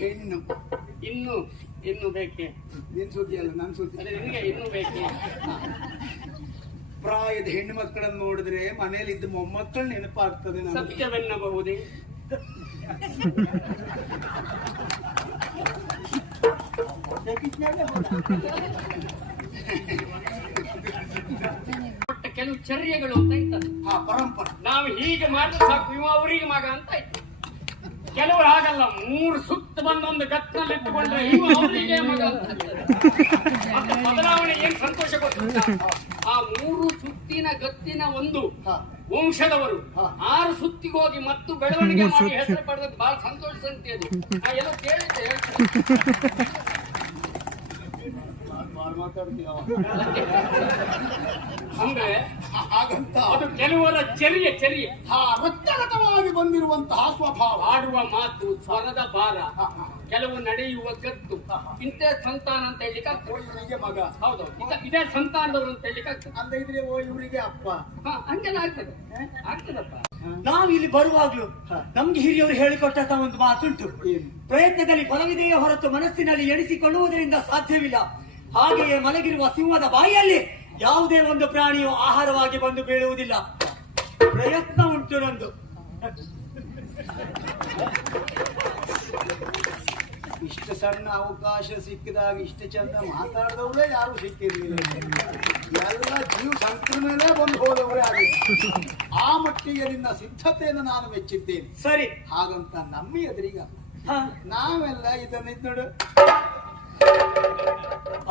ಹೆಣ್ಣು. ಇನ್ನು ಇನ್ನು ಬೇಕೆ? ನಿನ್ ಸುದ್ದಿ ಅಲ್ಲ, ನನ್ ಸುದ್ದಿ. ಅದೇ ನಿನಗೆ ಇನ್ನು ಬೇಕೆ? ಪ್ರಾಯದ ಹೆಣ್ಣು ಮಕ್ಕಳನ್ನು ನೋಡಿದ್ರೆ ಮನೇಲಿ ಇದ್ದ ಮೊಮ್ಮಕ್ಕಳು ನೆನಪಾಗ್ತದೆ. ಸತ್ಯವೆನ್ನಬಹುದೇ? ಕೆಲವು ಚರ್ಯಗಳು ಅಂತ ಇರ್ತದೆ. ಪರಂಪರೆ. ನಾವು ಹೀಗೆ ಮಾಡಿದ್ರೆ ಸಾಕು, ಇವ ಅವರಿಗೆ ಮಗ ಅಂತ ಇತ್ತು. ಕೆಲವರು ಹಾಗಲ್ಲ, 3 ಸುತ್ತ ಬಂದೊಂದು ಗತ್ತಿನಲ್ಲಿ ಇಟ್ಟುಕೊಂಡ್ರೆ ಇವ ಅವರಿಗೆ ಮಗ ಅಂತ. ಬದಲಾವಣೆ ಏನ್ ಸಂತೋಷ ಗೊತ್ತಿಲ್ಲ. ಆ 3 ಸುತ್ತಿನ ಗತ್ತಿನ ಒಂದು ವಂಶದವರು 6 ಸುತ್ತಿಗೆ ಹೋಗಿ ಮತ್ತು ಬೆಳವಣಿಗೆ ಮಾಡಿ ಹೆಸರು ಪಡೆದದ್ದು ಬಹಳ ಸಂತೋಷ ಸಂಗತಿ. ಅದು ನಾ ಎಲ್ಲ ಕೇಳಿದ್ದೆ, ಅಂದ್ರೆ ಹಾಗಂತ ಅದು ಕೆಲವರ ಚರ್ಯೆ ರಕ್ತಗತವಾಗಿ ಬಂದಿರುವಂತಹ ಸ್ವಭಾವ, ಆಡುವ ಮಾತು, ಸ್ವರದ ಭಾರ, ಕೆಲವು ನಡೆಯುವ ಗತ್ತು, ಇಂಥ ಸಂತಾನ ಅಂತ ಹೇಳಿಕ್ಕೆ ಇವರಿಗೆ ಮಗ. ಹೌದು, ಇದೇ ಸಂತಾನದವರು ಅಂತ ಹೇಳಿಕ್ಕೆ ಆಗ್ತದೆ. ಅಂತ ಇದ್ರೆ ಇವರಿಗೆ ಅಪ್ಪ. ಹಂಗೆಲ್ಲ ಆಗ್ತದೆ, ಆಗ್ತದಪ್ಪ. ನಾವು ಇಲ್ಲಿ ಬರುವಾಗ್ಲೂ ನಮ್ಗೆ ಹಿರಿಯವರು ಹೇಳಿಕೊಟ್ಟಂತ ಒಂದು ಮಾತುಂಟು, ಪ್ರಯತ್ನದಲ್ಲಿ ಫಲವಿದೆಯೇ ಹೊರತು ಮನಸ್ಸಿನಲ್ಲಿ ಎಣಿಸಿಕೊಳ್ಳುವುದರಿಂದ ಸಾಧ್ಯವಿಲ್ಲ. ಹಾಗೆಯೇ ಮಲಗಿರುವ ಸಿಂಹದ ಬಾಯಿಯಲ್ಲಿ ಯಾವುದೇ ಒಂದು ಪ್ರಾಣಿಯು ಆಹಾರವಾಗಿ ಬಂದು ಬೀಳುವುದಿಲ್ಲ. ಪ್ರಯತ್ನ ಉಂಟು ನಂದು. ಇಷ್ಟು ಸಣ್ಣ ಅವಕಾಶ ಸಿಕ್ಕಿದಾಗ ಇಷ್ಟು ಚಂದ ಮಾತಾಡಿದವರೇ ಯಾರು ಸಿಕ್ಕಿರ್ಲಿಲ್ಲ. ಎಲ್ಲ ಜೀವ ಸಂಕರ ಮೇಲೆ ಬಂದು ಹೋದವರೇ ಆಗಿತ್ತು. ಆ ಮಟ್ಟಿಗೆ ನಿನ್ನ ಸಿದ್ಧತೆಯನ್ನು ನಾನು ಮೆಚ್ಚಿದ್ದೇನೆ. ಸರಿ, ಹಾಗಂತ ನಮ್ಮ ಎದುರಿಗ ನಾವೆಲ್ಲ ಇದನ್ನ ನೋಡು,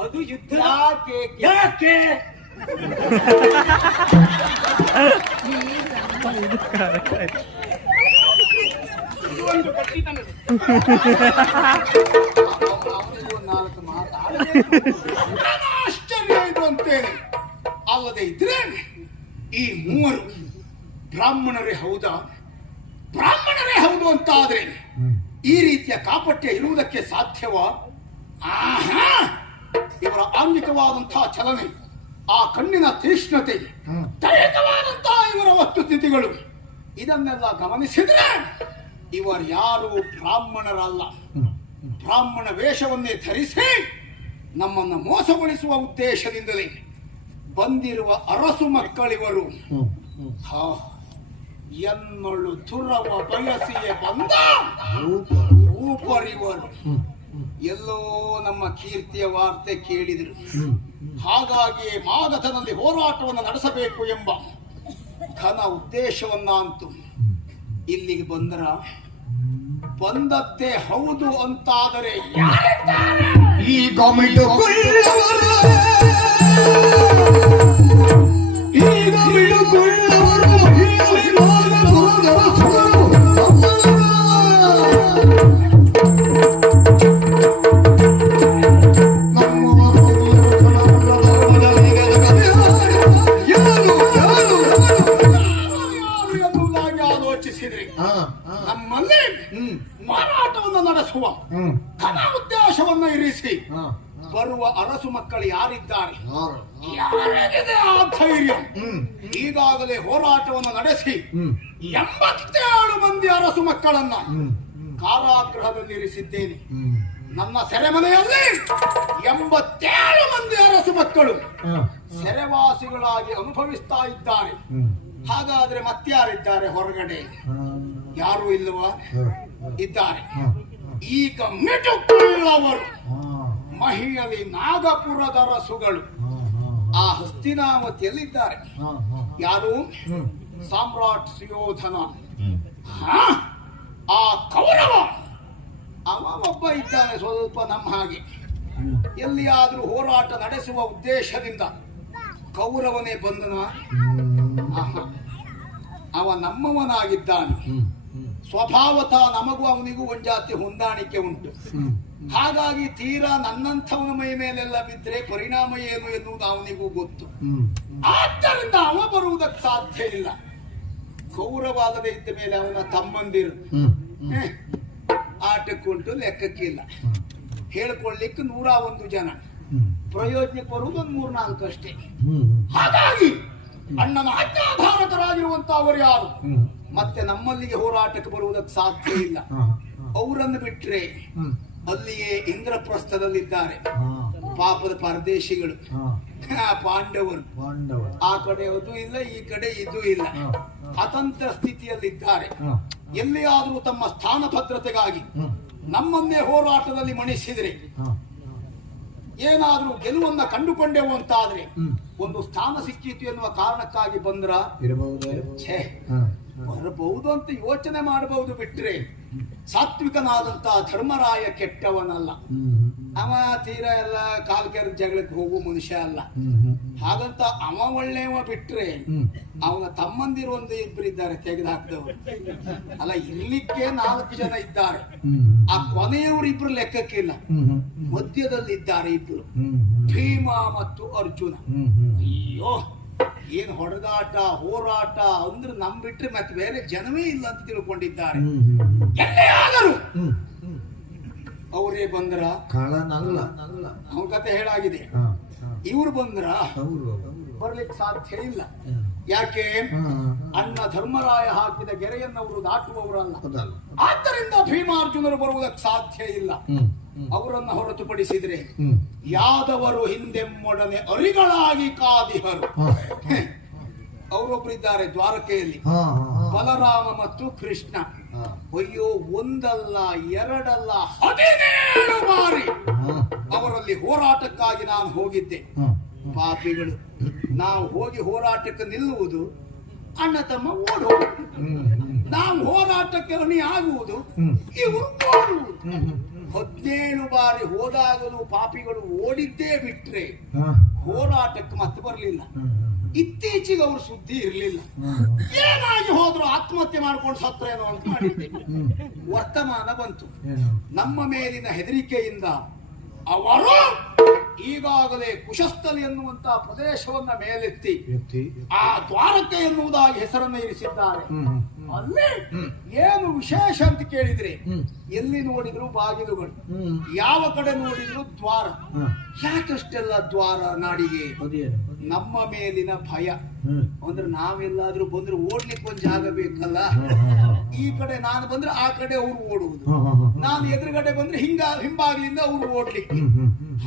ಅದು ಯುದ್ಧ. ಯಾಕೆ ಯಾಕೆ ಒಂದು ಗಟ್ಟಿತನ. ಅವನಿಗೂ 4 ಮಾತಾಡಬೇಕು. ಆಶ್ಚರ್ಯ ಇದು ಅಂತೇನೆ. ಅಲ್ಲದೆ ಇದ್ರೆ ಈ 3 ಬ್ರಾಹ್ಮಣರೇ ಹೌದಾ? ಬ್ರಾಹ್ಮಣರೇ ಹೌದು ಅಂತ ಆದ್ರೆ ಈ ರೀತಿಯ ಕಾಪಟ್ಯ ಇರುವುದಕ್ಕೆ ಸಾಧ್ಯವಾ? ಇವರ ಆಂಗಿಕವಾದಂತಹ ಚಲನೆ, ಆ ಕಣ್ಣಿನ ತೀಕ್ಷ್ಣತೆ, ದೈಹಿಕವಾದಂತಹ ಇವರ ವಸ್ತುಸ್ಥಿತಿಗಳು, ಇದನ್ನೆಲ್ಲ ಗಮನಿಸಿದ್ರೆ ಇವರು ಯಾರು ಬ್ರಾಹ್ಮಣರಲ್ಲ. ಬ್ರಾಹ್ಮಣ ವೇಷವನ್ನೇ ಧರಿಸಿ ನಮ್ಮನ್ನು ಮೋಸಗೊಳಿಸುವ ಉದ್ದೇಶದಿಂದಲೇ ಬಂದಿರುವ ಅರಸು ಮಕ್ಕಳಿವರು. ಎನ್ನೊಳು ತುರವ ಬಯಸಿಯೇ ಬಂದ ಊಪರಿವರು. ಎಲ್ಲೋ ನಮ್ಮ ಕೀರ್ತಿಯ ವಾರ್ತೆ ಕೇಳಿದರು. ಹಾಗಾಗಿ ಮಾಗಧನಲ್ಲಿ ಹೋರಾಟವನ್ನು ನಡೆಸಬೇಕು ಎಂಬ ಘನ ಉದ್ದೇಶವನ್ನ ಅಂತೂ ಇಲ್ಲಿಗೆ ಬಂದದ್ದೇ ಹೌದು ಅಂತಾದರೆ ಈಗ ನಮ್ಮಲ್ಲಿ ಮಾರಾಟವನ್ನು ನಡೆಸುವ ಘನ ಉದ್ದೇಶವನ್ನ ಇರಿಸಿ ಬರುವ ಅರಸು ಮಕ್ಕಳು ಯಾರಿದ್ದಾರೆ, ಯಾರಿಗಿದೆ ಆ ಧೈರ್ಯ? ಈಗಾಗಲೇ ಹೋರಾಟವನ್ನು ನಡೆಸಿ 87 ಮಂದಿ ಅರಸು ಮಕ್ಕಳನ್ನ ಕಾರಾಗೃಹದಲ್ಲಿ ಇರಿಸಿದ್ದೇನೆ. ನನ್ನ ಸೆರೆಮನೆಯಲ್ಲಿ 87 ಮಂದಿ ಅರಸು ಮಕ್ಕಳು ಸೆರೆವಾಸಿಗಳಾಗಿ ಅನುಭವಿಸ್ತಾ ಇದ್ದಾರೆ. ಹಾಗಾದ್ರೆ ಮತ್ಯಾರಿದ್ದಾರೆ ಹೊರಗಡೆ? ಯಾರು ಇಲ್ಲವಾ? ಇದ್ದಾರೆ. ಈಗ ಮಿಟುಕೊಳ್ಳವರು ಮಹಿಯಲಿ ನಾಗಪುರದ ರಸುಗಳು ಆ ಹಸ್ತಿನಾವತಿಯಲ್ಲಿದ್ದಾರೆ. ಯಾರು? ಸಾಮ್ರಾಟ್ ಸುಯೋಧನ. ಆ ಕೌರವ ಅವ ಒಬ್ಬ ಇದ್ದಾನೆ, ಸ್ವಲ್ಪ ನಮ್ಮ ಹಾಗೆ. ಎಲ್ಲಿಯಾದ್ರೂ ಹೋರಾಟ ನಡೆಸುವ ಉದ್ದೇಶದಿಂದ ಕೌರವನೇ ಬಂದನ? ಅವ ನಮ್ಮವನಾಗಿದ್ದಾನೆ. ಸ್ವಭಾವತಃ ನಮಗೂ ಅವನಿಗೂ ಒಂದು ಜಾತಿ ಹೊಂದಾಣಿಕೆ ಉಂಟು. ಹಾಗಾಗಿ ತೀರಾ ನನ್ನಂಥವನ ಮೈ ಮೇಲೆಲ್ಲ ಬಿದ್ದರೆ ಪರಿಣಾಮ ಏನು ಎನ್ನುವುದು ಅವನಿಗೂ ಗೊತ್ತು. ಆದ್ದರಿಂದ ಅವ ಬರುವುದಕ್ಕೆ ಸಾಧ್ಯ ಇಲ್ಲ. ಕೌರವ ಅಲ್ಲದೆ ಇದ್ದ ಮೇಲೆ ಅವನ ತಮ್ಮಂದಿರು ಆಟಕ್ಕುಂಟು, ಲೆಕ್ಕಕ್ಕಿಲ್ಲ. ಹೇಳ್ಕೊಳ್ಳಿಕ್ಕೆ 101 ಜನ, ಪ್ರಯೋಜನಕ್ಕೆ ಬರುವುದು 3-4 ಅಷ್ಟೇ. ಹಾಗಾಗಿ ಅಣ್ಣನ ಆಜ್ಞಾಧಾರಕರಾಗಿರುವಂತ ಅವರು ಯಾರು? ಮತ್ತೆ ನಮ್ಮಲ್ಲಿಗೆ ಹೋರಾಟಕ್ಕೆ ಬರುವುದಕ್ಕೆ ಸಾಧ್ಯ ಇಲ್ಲ. ಅವರನ್ನು ಬಿಟ್ರೆ ಅಲ್ಲಿಯೇ ಇಂದ್ರಪ್ರಸ್ಥದಲ್ಲಿದ್ದಾರೆ ಪಾಪದ ಪರದೇಶಿಗಳು, ಪಾಂಡವರು. ಆ ಕಡೆ ಅದು ಇಲ್ಲ, ಈ ಕಡೆ ಇದು ಇಲ್ಲ, ಅತಂತ್ರ ಸ್ಥಿತಿಯಲ್ಲಿದ್ದಾರೆ. ಎಲ್ಲಿಯಾದರೂ ತಮ್ಮ ಸ್ಥಾನ ಭದ್ರತೆಗಾಗಿ ನಮ್ಮನ್ನೇ ಹೋರಾಟದಲ್ಲಿ ಮಣಿಸಿದರೆ, ಏನಾದ್ರೂ ಗೆಲುವನ್ನ ಕಂಡುಕೊಂಡೆವು ಅಂತಾದ್ರೆ ಒಂದು ಸ್ಥಾನ ಸಿಕ್ಕಿತು ಎನ್ನುವ ಕಾರಣಕ್ಕಾಗಿ ಬಂದ್ರ ಬರಬಹುದು ಅಂತ ಯೋಚನೆ ಮಾಡಬಹುದು. ಬಿಟ್ರೆ ಸಾತ್ವಿಕನಾದಂತ ಧರ್ಮರಾಯ ಕೆಟ್ಟವನಲ್ಲ. ಅವ ತೀರಾ ಎಲ್ಲ ಕಾಲ್ಕೆರ ಜಗಳಕ್ಕೆ ಹೋಗುವ ಮನುಷ್ಯ ಅಲ್ಲ. ಹಾಗಂತ ಅವ ಒಳ್ಳೆಯವ ಬಿಟ್ರೆ ಅವನ ತಮ್ಮಂದಿರು ಒಂದು ಇಬ್ರು ಇದ್ದಾರೆ ತೆಗೆದು ಹಾಕಿದವರು. ಅಲ್ಲ, ಇರ್ಲಿಕ್ಕೆ 4 ಜನ ಇದ್ದಾರೆ. ಆ ಕೊನೆಯವರು ಇಬ್ರು ಲೆಕ್ಕಕ್ಕಿಲ್ಲ, ಮಧ್ಯದಲ್ಲಿದ್ದಾರೆ ಇಬ್ರು, ಭೀಮ ಮತ್ತು ಅರ್ಜುನ. ಅಯ್ಯೋ, ಏನ್ ಹೊಡೆದಾಟ ಹೋರಾಟ ಅಂದ್ರೆ ನಮ್ ಬಿಟ್ರೆ ಮತ್ತೆ ಬೇರೆ ಜನವೇ ಇಲ್ಲ ಅಂತ ತಿಳ್ಕೊಂಡಿದ್ದಾರೆ. ಎಲ್ಲೇ ಆದರೂ ಅವರೇ ಬಂದ್ರ ಅವನ ಕತೆ ಹೇಳಾಗಿದೆ. ಇವ್ರು ಬಂದ್ರ ಬರ್ಲಿಕ್ಕೆ ಸಾಧ್ಯ ಇಲ್ಲ. ಯಾಕೆ? ಅಣ್ಣ ಧರ್ಮರಾಯ ಹಾಕಿದ ಗೆರೆಯನ್ನವರು ದಾಟುವವರಲ್ಲ. ಆದ್ದರಿಂದ ಭೀಮಾರ್ಜುನರು ಬರುವುದಕ್ಕೆ ಸಾಧ್ಯ ಇಲ್ಲ. ಅವರನ್ನು ಹೊರತುಪಡಿಸಿದ್ರೆ ಯಾದವರು ಹಿಂದೆಮ್ಮೊಡನೆ ಅರಿಗಳಾಗಿ ಕಾದಿಹರು. ಅವರೊಬ್ಬರಿದ್ದಾರೆ ದ್ವಾರಕೆಯಲ್ಲಿ, ಬಲರಾಮ ಮತ್ತು ಕೃಷ್ಣ. ಅಯ್ಯೋ, ಒಂದಲ್ಲ ಎರಡಲ್ಲ 17 ಬಾರಿ ಅವರಲ್ಲಿ ಹೋರಾಟಕ್ಕಾಗಿ ನಾನು ಹೋಗಿದ್ದೆ. ಪಾಪಿಗಳು, ನಾವು ಹೋಗಿ ಹೋರಾಟಕ್ಕೆ ನಿಲ್ಲುವುದು, ಅಣ್ಣ ತಮ್ಮ ಓಡುವುದು. ನಾವು ಹೋರಾಟಕ್ಕೆ ಅಣಿ ಆಗುವುದು, ಇವರು ಓಡುವುದು. 17 ಬಾರಿ ಹೋದಾಗಲೂ ಪಾಪಿಗಳು ಓಡಿದ್ದೇ ಬಿಟ್ರೆ ಹೋರಾಟಕ್ಕೆ ಮತ್ತೆ ಬರಲಿಲ್ಲ. ಇತ್ತೀಚೆಗೆ ಅವರು ಸುದ್ದಿ ಇರಲಿಲ್ಲ. ಏನಾಗಿ ಹೋದ್ರು ಆತ್ಮಹತ್ಯೆ ಮಾಡ್ಕೊಂಡು ಸತ್ರೇನೋ ಅಂತ ಮಾಡಿದ್ದೆ. ವರ್ತಮಾನ ಬಂತು. ನಮ್ಮ ಮೇಲಿನ ಹೆದರಿಕೆಯಿಂದ ಅವರು ಈಗಾಗಲೇ ಕುಶಸ್ಥಲಿ ಎನ್ನುವಂತಹ ಪ್ರದೇಶವನ್ನ ಮೇಲೆತ್ತಿ ಆ ದ್ವಾರಕೆ ಎನ್ನುವುದಾಗಿ ಹೆಸರನ್ನು ಇರಿಸಿದ್ದಾರೆ. ಅಲ್ಲಿ ಏನು ವಿಶೇಷ ಅಂತ ಕೇಳಿದ್ರೆ, ಎಲ್ಲಿ ನೋಡಿದ್ರು ಬಾಗಿಲುಗಳು, ಯಾವ ಕಡೆ ನೋಡಿದ್ರು ದ್ವಾರ. ಯಾಕಷ್ಟೆಲ್ಲ ದ್ವಾರ ನಾಡಿಗೆ? ನಮ್ಮ ಮೇಲಿನ ಭಯ. ಅಂದ್ರೆ ನಾವೆಲ್ಲಾದ್ರೂ ಬಂದ್ರೆ ಓಡ್ಲಿಕ್ಕೆ ಒಂದ್ ಜಾಗ ಬೇಕಲ್ಲ. ಈ ಕಡೆ ನಾನು ಬಂದ್ರೆ ಆ ಕಡೆ ಅವ್ರು ಓಡುವುದು, ನಾನು ಎದುರುಗಡೆ ಬಂದ್ರೆ ಹಿಂಬಾಗಿಲಿಂದ ಅವ್ರು ಓಡ್ಲಿಕ್ಕೆ.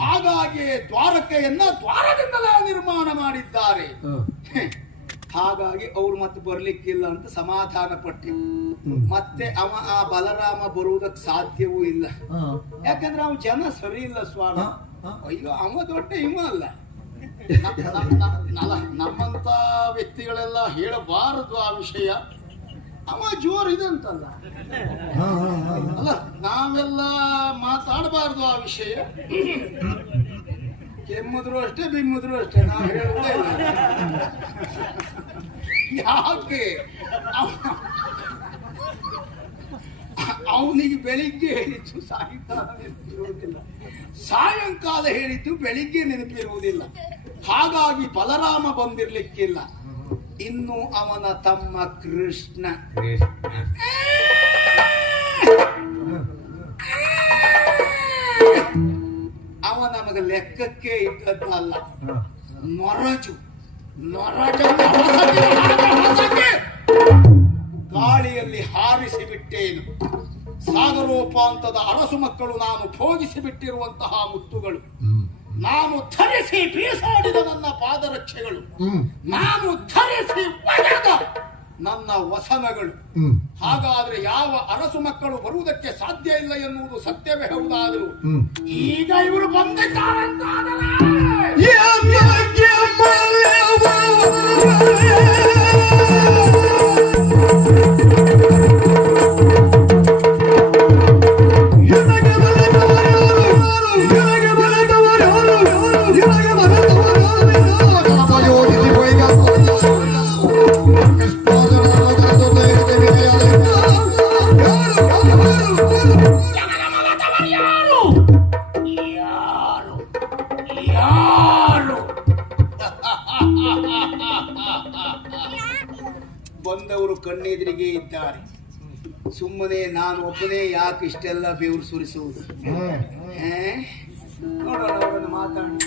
ಹಾಗಾಗಿ ದ್ವಾರಕೆಯನ್ನ ದ್ವಾರದಿಂದಲೇ ನಿರ್ಮಾಣ ಮಾಡಿದ್ದಾರೆ. ಹಾಗಾಗಿ ಅವ್ರು ಮತ್ತೆ ಬರ್ಲಿಕ್ಕಿಲ್ಲ ಅಂತ ಸಮಾಧಾನ ಪಟ್ಟಿರು. ಮತ್ತೆ ಆ ಬಲರಾಮ ಬರುವುದಕ್ಕೆ ಸಾಧ್ಯವೂ ಇಲ್ಲ. ಯಾಕಂದ್ರೆ ಅವ ಜನ ಸರಿ ಇಲ್ಲ ಸ್ವಾಮಿ. ಅಯ್ಯೋ, ಅವ ದೊಡ್ಡ ಹಿಮ ಅಲ್ಲ. ನಮ್ಮಂತ ವ್ಯಕ್ತಿಗಳೆಲ್ಲ ಹೇಳಬಾರದು ಆ ವಿಷಯ. ಅವ ಜೋರ್ ಇದೆ ಅಂತಲ್ಲ, ಅಲ್ಲ ನಾವೆಲ್ಲ ಮಾತಾಡಬಾರದು ಆ ವಿಷಯ. ಕೆಮ್ಮದ್ರು ಅಷ್ಟೇ, ಬಿಮ್ಮದ್ರು ಅಷ್ಟೇ, ನಾವು ಹೇಳುವುದೇ ಇಲ್ಲ. ಯಾಕೆ? ಅವನಿಗೆ ಬೆಳಿಗ್ಗೆ ಹೇಳಿದ್ದು ಸಾಯಂಕಾಲ ನೆನಪಿರುವುದಿಲ್ಲ, ಸಾಯಂಕಾಲ ಹೇಳಿದ್ದು ಬೆಳಿಗ್ಗೆ ನೆನಪಿರುವುದಿಲ್ಲ. ಹಾಗಾಗಿ ಬಲರಾಮ ಬಂದಿರ್ಲಿಕ್ಕಿಲ್ಲ. ಇನ್ನು ಅವನ ತಮ್ಮ ಕೃಷ್ಣ ಅವ ನಮಗೆ ಲೆಕ್ಕಕ್ಕೆ ಇದ್ದದ್ದಲ್ಲ. ನೊರಜು ಗಾಳಿಯಲ್ಲಿ ಹಾರಿಸಿ ಬಿಟ್ಟೇನು. ಸಾಗರೋಪಾಂತದ ಅರಸು ಮಕ್ಕಳು ನಾನು ಭೋಗಿಸಿ ಬಿಟ್ಟಿರುವಂತಹ ಮುತ್ತುಗಳು, ನಾನು ಧರಿಸಿ ಬೀಸಾಡಿದ ನನ್ನ ಪಾದರಕ್ಷೆಗಳು, ನಾನು ಧರಿಸಿ ಒಗೆದ ನನ್ನ ವಸನಗಳು. ಹಾಗಾದ್ರೆ ಯಾವ ಅರಸು ಮಕ್ಕಳು ಬರುವುದಕ್ಕೆ ಸಾಧ್ಯ ಇಲ್ಲ ಎನ್ನುವುದು ಸತ್ಯವೇ ಹೌದಾದರೂ ಈಗ ಇವರು ಬಂದಿದ್ದಾರಂತಾದರೆ ಬಂದವರು ಕಣ್ಣೆದುರಿಗೆ ಇದ್ದಾರೆ. ಸುಮ್ಮನೆ ನಾನು ಒಬ್ಬನೇ ಯಾಕೆ ಇಷ್ಟೆಲ್ಲ ಬೆವರು ಸುರಿಸುವುದು? ನೋಡೋಣ, ಅವರನ್ನು ಮಾತಾಡಿ.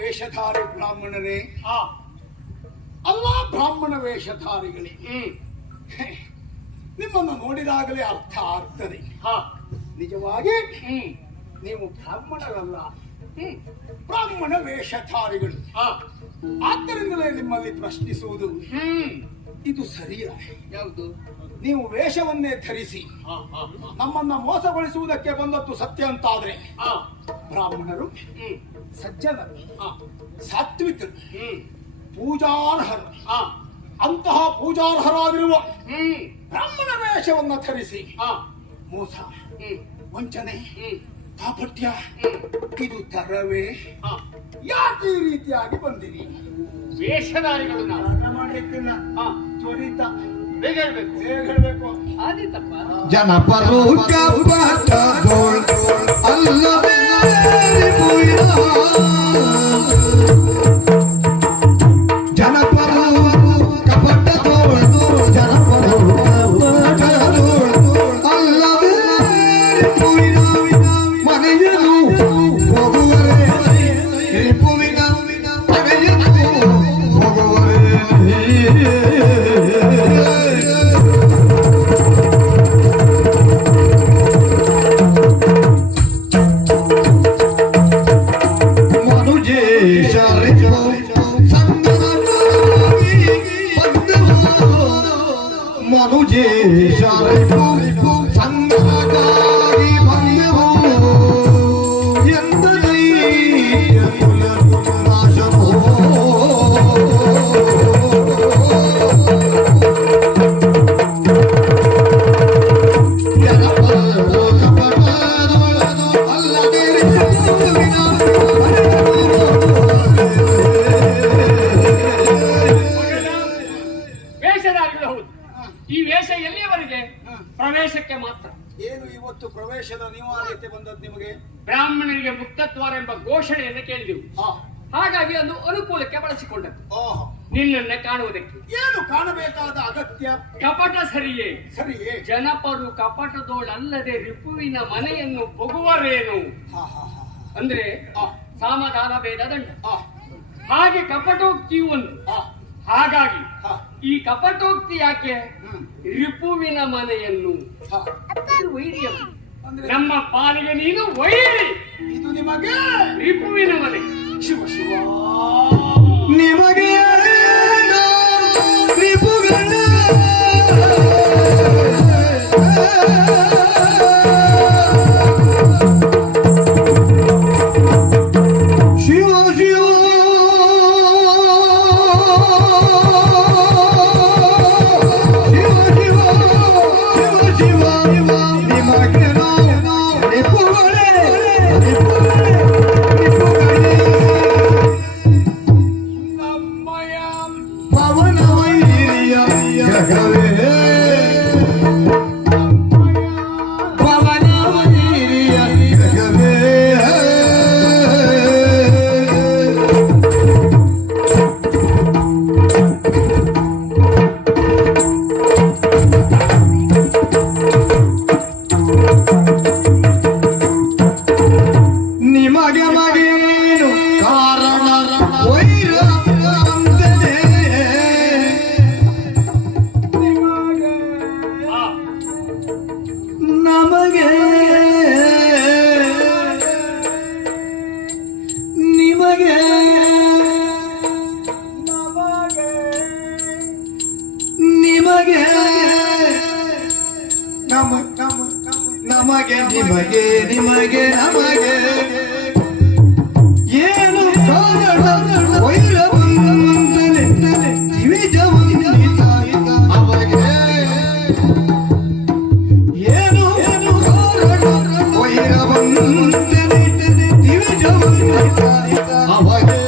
ವೇಷಧಾರಿ ಬ್ರಾಹ್ಮಣರೇ, ಅಲ್ಲ ಬ್ರಾಹ್ಮಣ ವೇಷಧಾರಿಗಳೇ, ನಿಮ್ಮನ್ನು ನೋಡಿದಾಗಲೇ ಅರ್ಥ ಆಗ್ತದೆ ನಿಜವಾಗಿ ನೀವು ಬ್ರಾಹ್ಮಣರಲ್ಲ, ಬ್ರಾಹ್ಮಣ ವೇಷಧಾರಿಗಳು. ಆದ್ದರಿಂದಲೇ ನಿಮ್ಮಲ್ಲಿ ಪ್ರಶ್ನಿಸುವುದು, ಇದು ಸರಿಯ? ಯಾವುದು? ನೀವು ವೇಷವನ್ನೇ ಧರಿಸಿ ನಮ್ಮನ್ನ ಮೋಸಗೊಳಿಸುವುದಕ್ಕೆ ಬಂದದ್ದು ಸತ್ಯ ಅಂತಾದ್ರೆ, ಬ್ರಾಹ್ಮಣರು ಸಜ್ಜನರು, ಸಾತ್ವಿಕರು, ಪೂಜಾರ್ಹರು, ಅಂತಹ ಪೂಜಾರ್ಹರಾಗಿರುವ ಬ್ರಾಹ್ಮಣ ವೇಷವನ್ನ ಧರಿಸಿ ಮೋಸ, ವಂಚನೆ, ಕಾಪಟ್ಯ ಇದು ತರವೇ? ಯಾಕೆ ಈ ರೀತಿಯಾಗಿ ಬಂದಿರಿ? ವೇಷಧಾರಿಗಳು ಮಾಡಲಿಕ್ಕಿಲ್ಲ, ತ್ವರಿತ ಬೇಗ ಹೇಳ್ಬೇಕು, ಹೇಗೆ ಹೇಳ್ಬೇಕು? ಆದಿತ್ತಪ್ಪ. ಜನಪರು ಕಪಟದೋಳ್ ಅಲ್ಲವೇ ಜನಪರು ಕಪಟದೋಳ್ ಜನಪರು ಅಲ್ಲವೇ ಮನೆಯನು ಹೋಗುವರೆ ರಿಪುವಿನ ಮನೆಯನು ಹೋಗುವರೆ ಮನುಜೇ ಸಂಗವಾಗಿ ಬಂದೆವು ಎಂದೈ ನಾಶವೋ ಹೌದು ಹೌದು. ಈ ವೇಷ ಎಲ್ಲಿಯವರೆಗೆ? ಪ್ರವೇಶಕ್ಕೆ ಮಾತ್ರ. ಏನು ಇವತ್ತು ಪ್ರವೇಶದ ಅನಿವಾರ್ಯತೆ ಬಂದದ್ದು ನಿಮಗೆ? ಬ್ರಾಹ್ಮಣರಿಗೆ ಮುಕ್ತದ್ವಾರ ಎಂಬ ಘೋಷಣೆಯನ್ನು ಕೇಳಿದೆವು. ಹಾಗಾಗಿ ಅದು ಅನುಕೂಲಕ್ಕೆ ಬಳಸಿಕೊಂಡದ್ದು. ಓಹೋ, ನಿನ್ನನ್ನೇ ಕಾಣುವುದಕ್ಕೆ. ಏನು ಕಾಣಬೇಕಾದ ಅಗತ್ಯ? ಕಪಟ ಸರಿಯೇ? ಸರಿಯೇ. ಜನಪರು ಕಪಟದೋಳಲ್ಲದೆ ರಿಪುವಿನ ಮನೆಯನ್ನು ಬೊಗುವರೇನು ಅಂದ್ರೆ ಸಾಮಧಾನ ಭೇದ ದಂಡ. ಹಾಗೆ ಕಪಟೋಕ್ತಿಯು ಒಂದು. ಹಾಗಾಗಿ ಈ ಕಪಟೋಕ್ತಿ ಯಾಕೆ? ರಿಪುವಿನ ಮನೆಯನ್ನು ವೈರ್ಯ. ನಮ್ಮ ಪಾಲಿಗೆ ನೀನು ವೈರಿ. ಇದು ನಿಮಗೆ ರಿಪುವಿನ ಮನೆ. ಶಿವ ಶಿವ. ನಿಮಗೆ ರಿಪುಗಣ ಶಿವ ಶಿವ ನಿಮಗೆ ನಿಮಗೆ ನಮಗೆ ಏನು ಕಾರಣ ವೈರವಂತನೆ ದಿವಿಜವಂತ ಅವಗೆ ಏನು ಕಾರಣ ವೈರವಂತನೆ ದಿವಿಜವಂತ ಅವಗೆ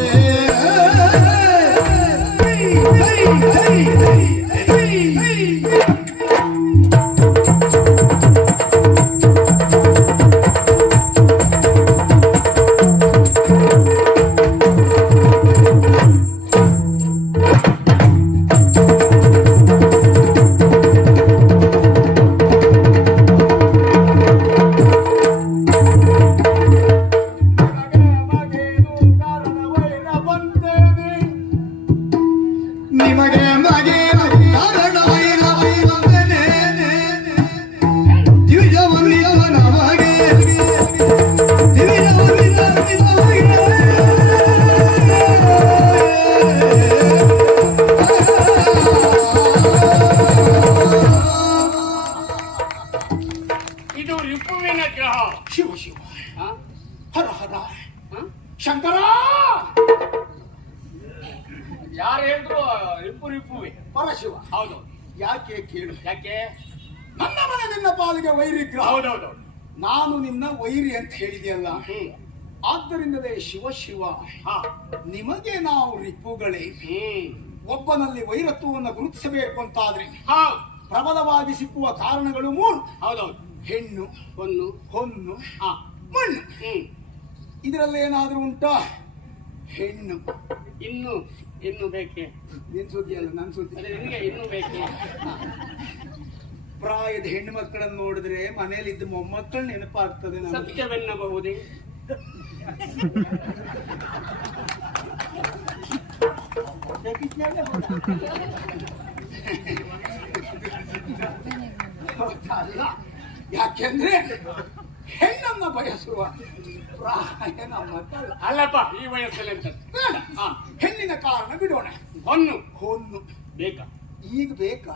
ಶಂಕರ ಯಾರು ಹೇಳಿದ್ರು ರಿಪು ರಿಪುವೆ ಪರಶಿವ. ಹೌದು. ಯಾಕೆ ಕೇಳು? ಯಾಕೆ? ನನ್ನ ಮನೆ ನಿನ್ನ ಪಾಲಿಗೆ ವೈರಿಗ್ರಹ. ಹೌದೌದು. ನಾನು ನಿನ್ನ ವೈರಿ ಅಂತ ಹೇಳಿದೆಯಲ್ಲ, ಆದ್ದರಿಂದಲೇ ಶಿವ ಶಿವ ನಿಮಗೆ ನಾವು ರಿಪುಗಳೇ. ಒಬ್ಬನಲ್ಲಿ ವೈರತ್ವವನ್ನು ಗುರುತಿಸಬೇಕು ಅಂತಾದ್ರೆ ಪ್ರಬಲವಾಗಿ ಸಿಕ್ಕುವ ಕಾರಣಗಳು 3. ಹೌದೌದು. ಹೆಣ್ಣು, ಹೊನ್ನು, ಹೊನ್ನು, ಮಣ್ಣು. ಇದರಲ್ಲೇನಾದ್ರೂ ಉಂಟಾ? ಹೆಣ್ಣು. ಇನ್ನು ಬೇಕೆ? ನಿನ್ ಸುದ್ದಿ ಅಲ್ಲ, ನನ್ನ ಸುದ್ದಿ. ನಿನಗೆ ಇನ್ನು ಬೇಕೆ? ಪ್ರಾಯದ ಹೆಣ್ಣು ಮಕ್ಕಳನ್ನು ನೋಡಿದ್ರೆ ಮನೆಯಲ್ಲಿದ್ದ ಮೊಮ್ಮಕ್ಕಳು ನೆನಪಾಗ್ತದೆ. ಸತ್ಯವೆನ್ನಬಹುದೇ? ಯಾಕೆಂದ್ರೆ ಹೆಣ್ಣನ್ನ ಬಯಸುವ ಪ್ರಾಯ ನಮ್ಮ ಅಲ್ಲಪ್ಪ ಈ ವಯಸ್ಸಲ್ಲಿ ಅಂತ. ಹೆಣ್ಣಿನ ಕಾರಣ ಬಿಡೋಣ. ಹೊನ್ನು ಬೇಕಾ? ಈಗ ಬೇಕಾ?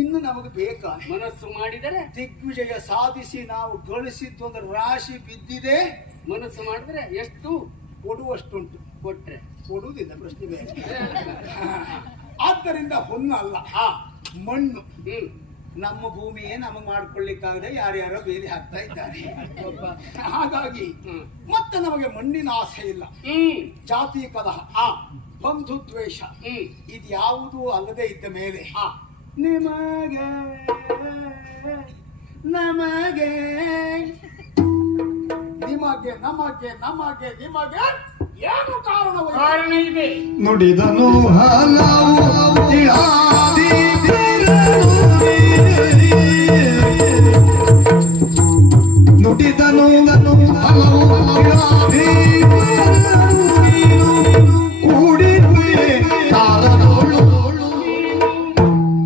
ಇನ್ನು ನಮಗೆ ಬೇಕಾ? ಮನಸ್ಸು ಮಾಡಿದರೆ ದಿಗ್ವಿಜಯ ಸಾಧಿಸಿ ನಾವು ಗಳಿಸಿದ್ದೊಂದು ರಾಶಿ ಬಿದ್ದಿದೆ. ಮನಸ್ಸು ಮಾಡಿದ್ರೆ ಎಷ್ಟು ಕೊಡುವಷ್ಟುಂಟು. ಕೊಟ್ರೆ ಕೊಡುವುದಿಲ್ಲ, ಪ್ರಶ್ನೆ ಬೇರೆ. ಆದ್ದರಿಂದ ಹೊನ್ನು ಅಲ್ಲ, ಮಣ್ಣು. ನಮ್ಮ ಭೂಮಿಯೇ ನಮಗೆ ಮಾಡ್ಕೊಳ್ಳಿಕ್ಕಾಗದೆ ಯಾರ್ಯಾರೋ ಬೇಲಿ ಹಾಕ್ತಾ ಇದ್ದಾರೆ. ಹಾಗಾಗಿ ಮತ್ತೆ ನಮಗೆ ಮಣ್ಣಿನ ಆಸೆ ಇಲ್ಲ. ಜಾತಿ ಕಲಹ ಬಂಧು ದ್ವೇಷ ಹ್ಮ್ ಇದು ಯಾವುದೂ ಅಲ್ಲದೆ ಇದ್ದ ಮೇಲೆ ಆ ನಿಮಗೆ ನಮಗೆ ನಿಮಗೆ ನಮಗೆ ನಮಗೆ ನಿಮಗೆ ಏನು ಕಾರಣವೋ ಕಾರಣ ಇದೆ. ನುಡಿದನು ಹಲವು ಇಳಾದಿ ನುಡಿದನು ಹಲವು ಇಳಾದಿ ಕೂಡಿರುವೆ ತಾರದೋಳು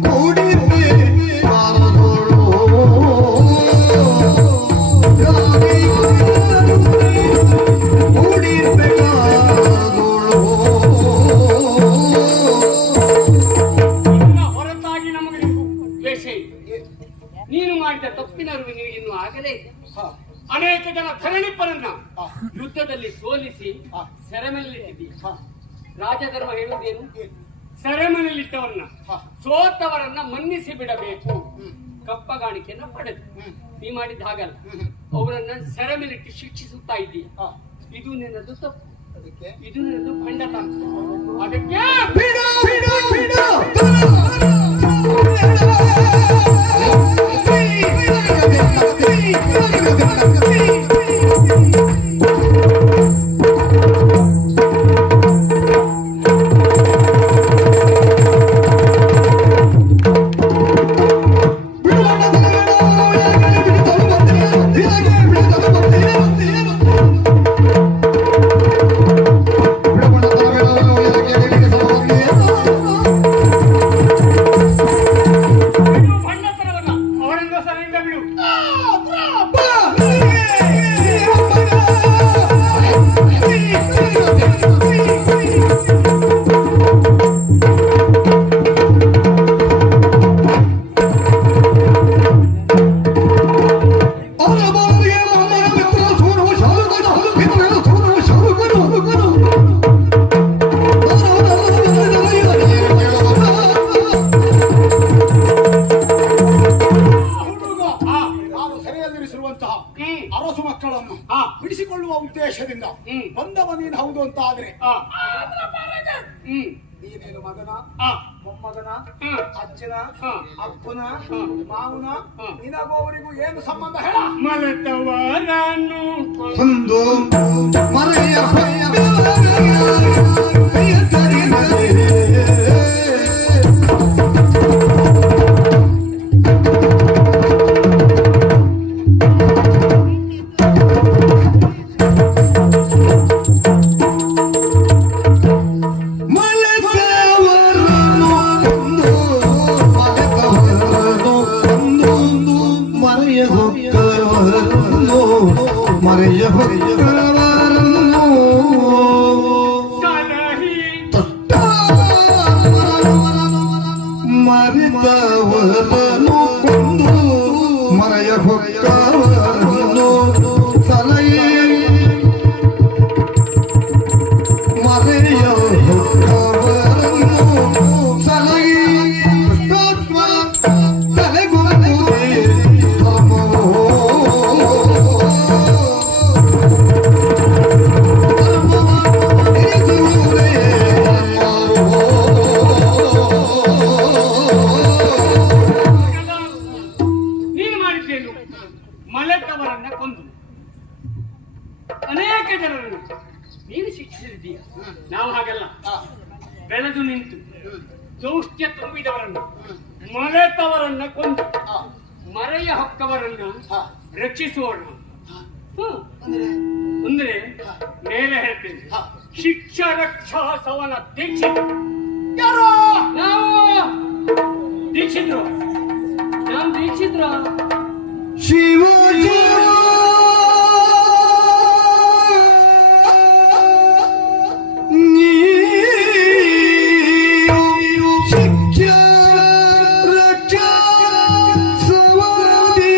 ಕೂಡಿರುವೆ ತಾರದೋಳು ಕೂಡಿರುವೆ ತಾರದೋಳು ಇನ್ನ ಹೊರತಾಗಿ ನಮಗೆ ದ್ವೇಷ ಇದೆ. ನೀನು ಮಾಡಿದ ತಪ್ಪಿನ ಅರಿವು ನಿನಗೆ ಇನ್ನೂ ಆಗಲೇ ಇದೆ. ಹ, ಅನೇಕ ಜನ ಧರಣಿಪರನ್ನ ಹ, ಯುದ್ಧದಲ್ಲಿ ಸೋಲಿಸಿ ಹ, ಸೆರೆಮನೆಯಲ್ಲಿಟ್ಟಿದ್ದೀಯ. ಹ, ರಾಜಧರ್ಮ ಹೇಳುವುದೇನು? ಏನು? ಸೆರೆಮನೆಯಲ್ಲಿಟ್ಟವರನ್ನ ಹ, ಸೋತವರನ್ನ ಮನ್ನಿಸಿ ಬಿಡಬೇಕು, ಹ್ಮ್, ಕಪ್ಪಗಾಣಿಕೆಯನ್ನ ಪಡೆದು. ಹ್ಮ್, ನೀ ಮಾಡಿದ ಹಾಗಲ್ಲ, ಹ್ಮ್, ಅವರನ್ನ ಸೆರೆಮನೆಲಿಟ್ಟು ಶಿಕ್ಷಿಸುತ್ತಾ ಇದ್ದೀಯ. ಹ. ಇದು ನಿನ್ನದು ತಪ್ಪು, ಅದಕ್ಕೆ ಇದು ನಿನ್ನದು ಭಂಡತನ. ಅದಕ್ಕೆ ಬಿಡು ಬಿಡು ಬಿಡು ಬಿಡು ಭಂಡತನವನ್ನ, ಅವರನ್ನು ಸರಿಯಿಂದ ಬಿಡು. ಹುಡುಗ, ಆ, ನಾನು ಸೆರೆಯಲ್ಲಿರಿಸಿರುವಂತಹ ಹ್ಮ್, ಅರಸು ಮಕ್ಕಳನ್ನು ಆ, ಬಿಡಿಸಿಕೊಳ್ಳುವ ಉದ್ದೇಶದಿಂದ ಹ್ಮ್. ಬಂದವ ನೀನು ಹೌದು ಅಂತ ಆದ್ರೆ ಆ, ಹ್ಮ್, ನೀನೇನು ಮಗನ ಆ, ಮೊಮ್ಮಗನ ಹ್ಮ್, ಅಜ್ಜನ ಹ. ಅಪ್ಪನ ಹ. ಮಾವನ ಹ. ನಿನಗೂ ಅವರಿಗೂ ಏನು ಸಂಬಂಧ ಹೇಳ ಮರೆತವರನ್ನು ಒಂದು ಮರೆಯ ಮರೆಯ ಹೊಕ್ಕವರನ್ನು ಸಲಹಿ ಮರೆತವರನ್ನು ಕೊಂದು ಮರೆಯ ಹೊಕ್ಕವರನ್ನು ಸಲಹೆ ಮರೆಯ ಹೊಕ್ಕವರನ್ನು ಸಲಹೆ ಕೃಷ್ಣಾತ್ಮ ತಲೆಗುಂಬುದೇ ಧರ್ಮವೋ ನೀನು ಮಾಡಿದ್ದೇನು? ಮಲೆತವರನ್ನ ಕೊಂದು ಅನೇಕ ಜನರನ್ನು ನೀನು ಶಿಕ್ಷಿಸಿದ್ದೀಯ. ನಾವು ಹಾಗಲ್ಲ, ಬೆಳೆದು ನಿಂತು ದೌಷ್ಟ್ಯ ತುಂಬಿದವರನ್ನು ಮಲೆತವರನ್ನ ಕೊಂದು ಮರೆಯ ಹೊಕ್ಕವರನ್ನ ರಕ್ಷಿಸುವವರನ್ನು. ಅಂದ್ರೆ ಮೇಲೆ ಹೇಳ್ತೇನೆ, ಶಿಕ್ಷಾ ರಕ್ಷಾ ಸವನ ದೀಕ್ಷಿತ. ಯಾರೋ ನಾವು ದೀಕ್ಷಿತರು, ನಾವು ದೀಕ್ಷಿತರು. ಶಿವ ಶಿಕ್ಷಾ ರಕ್ಷಾ ಸವಾದಿ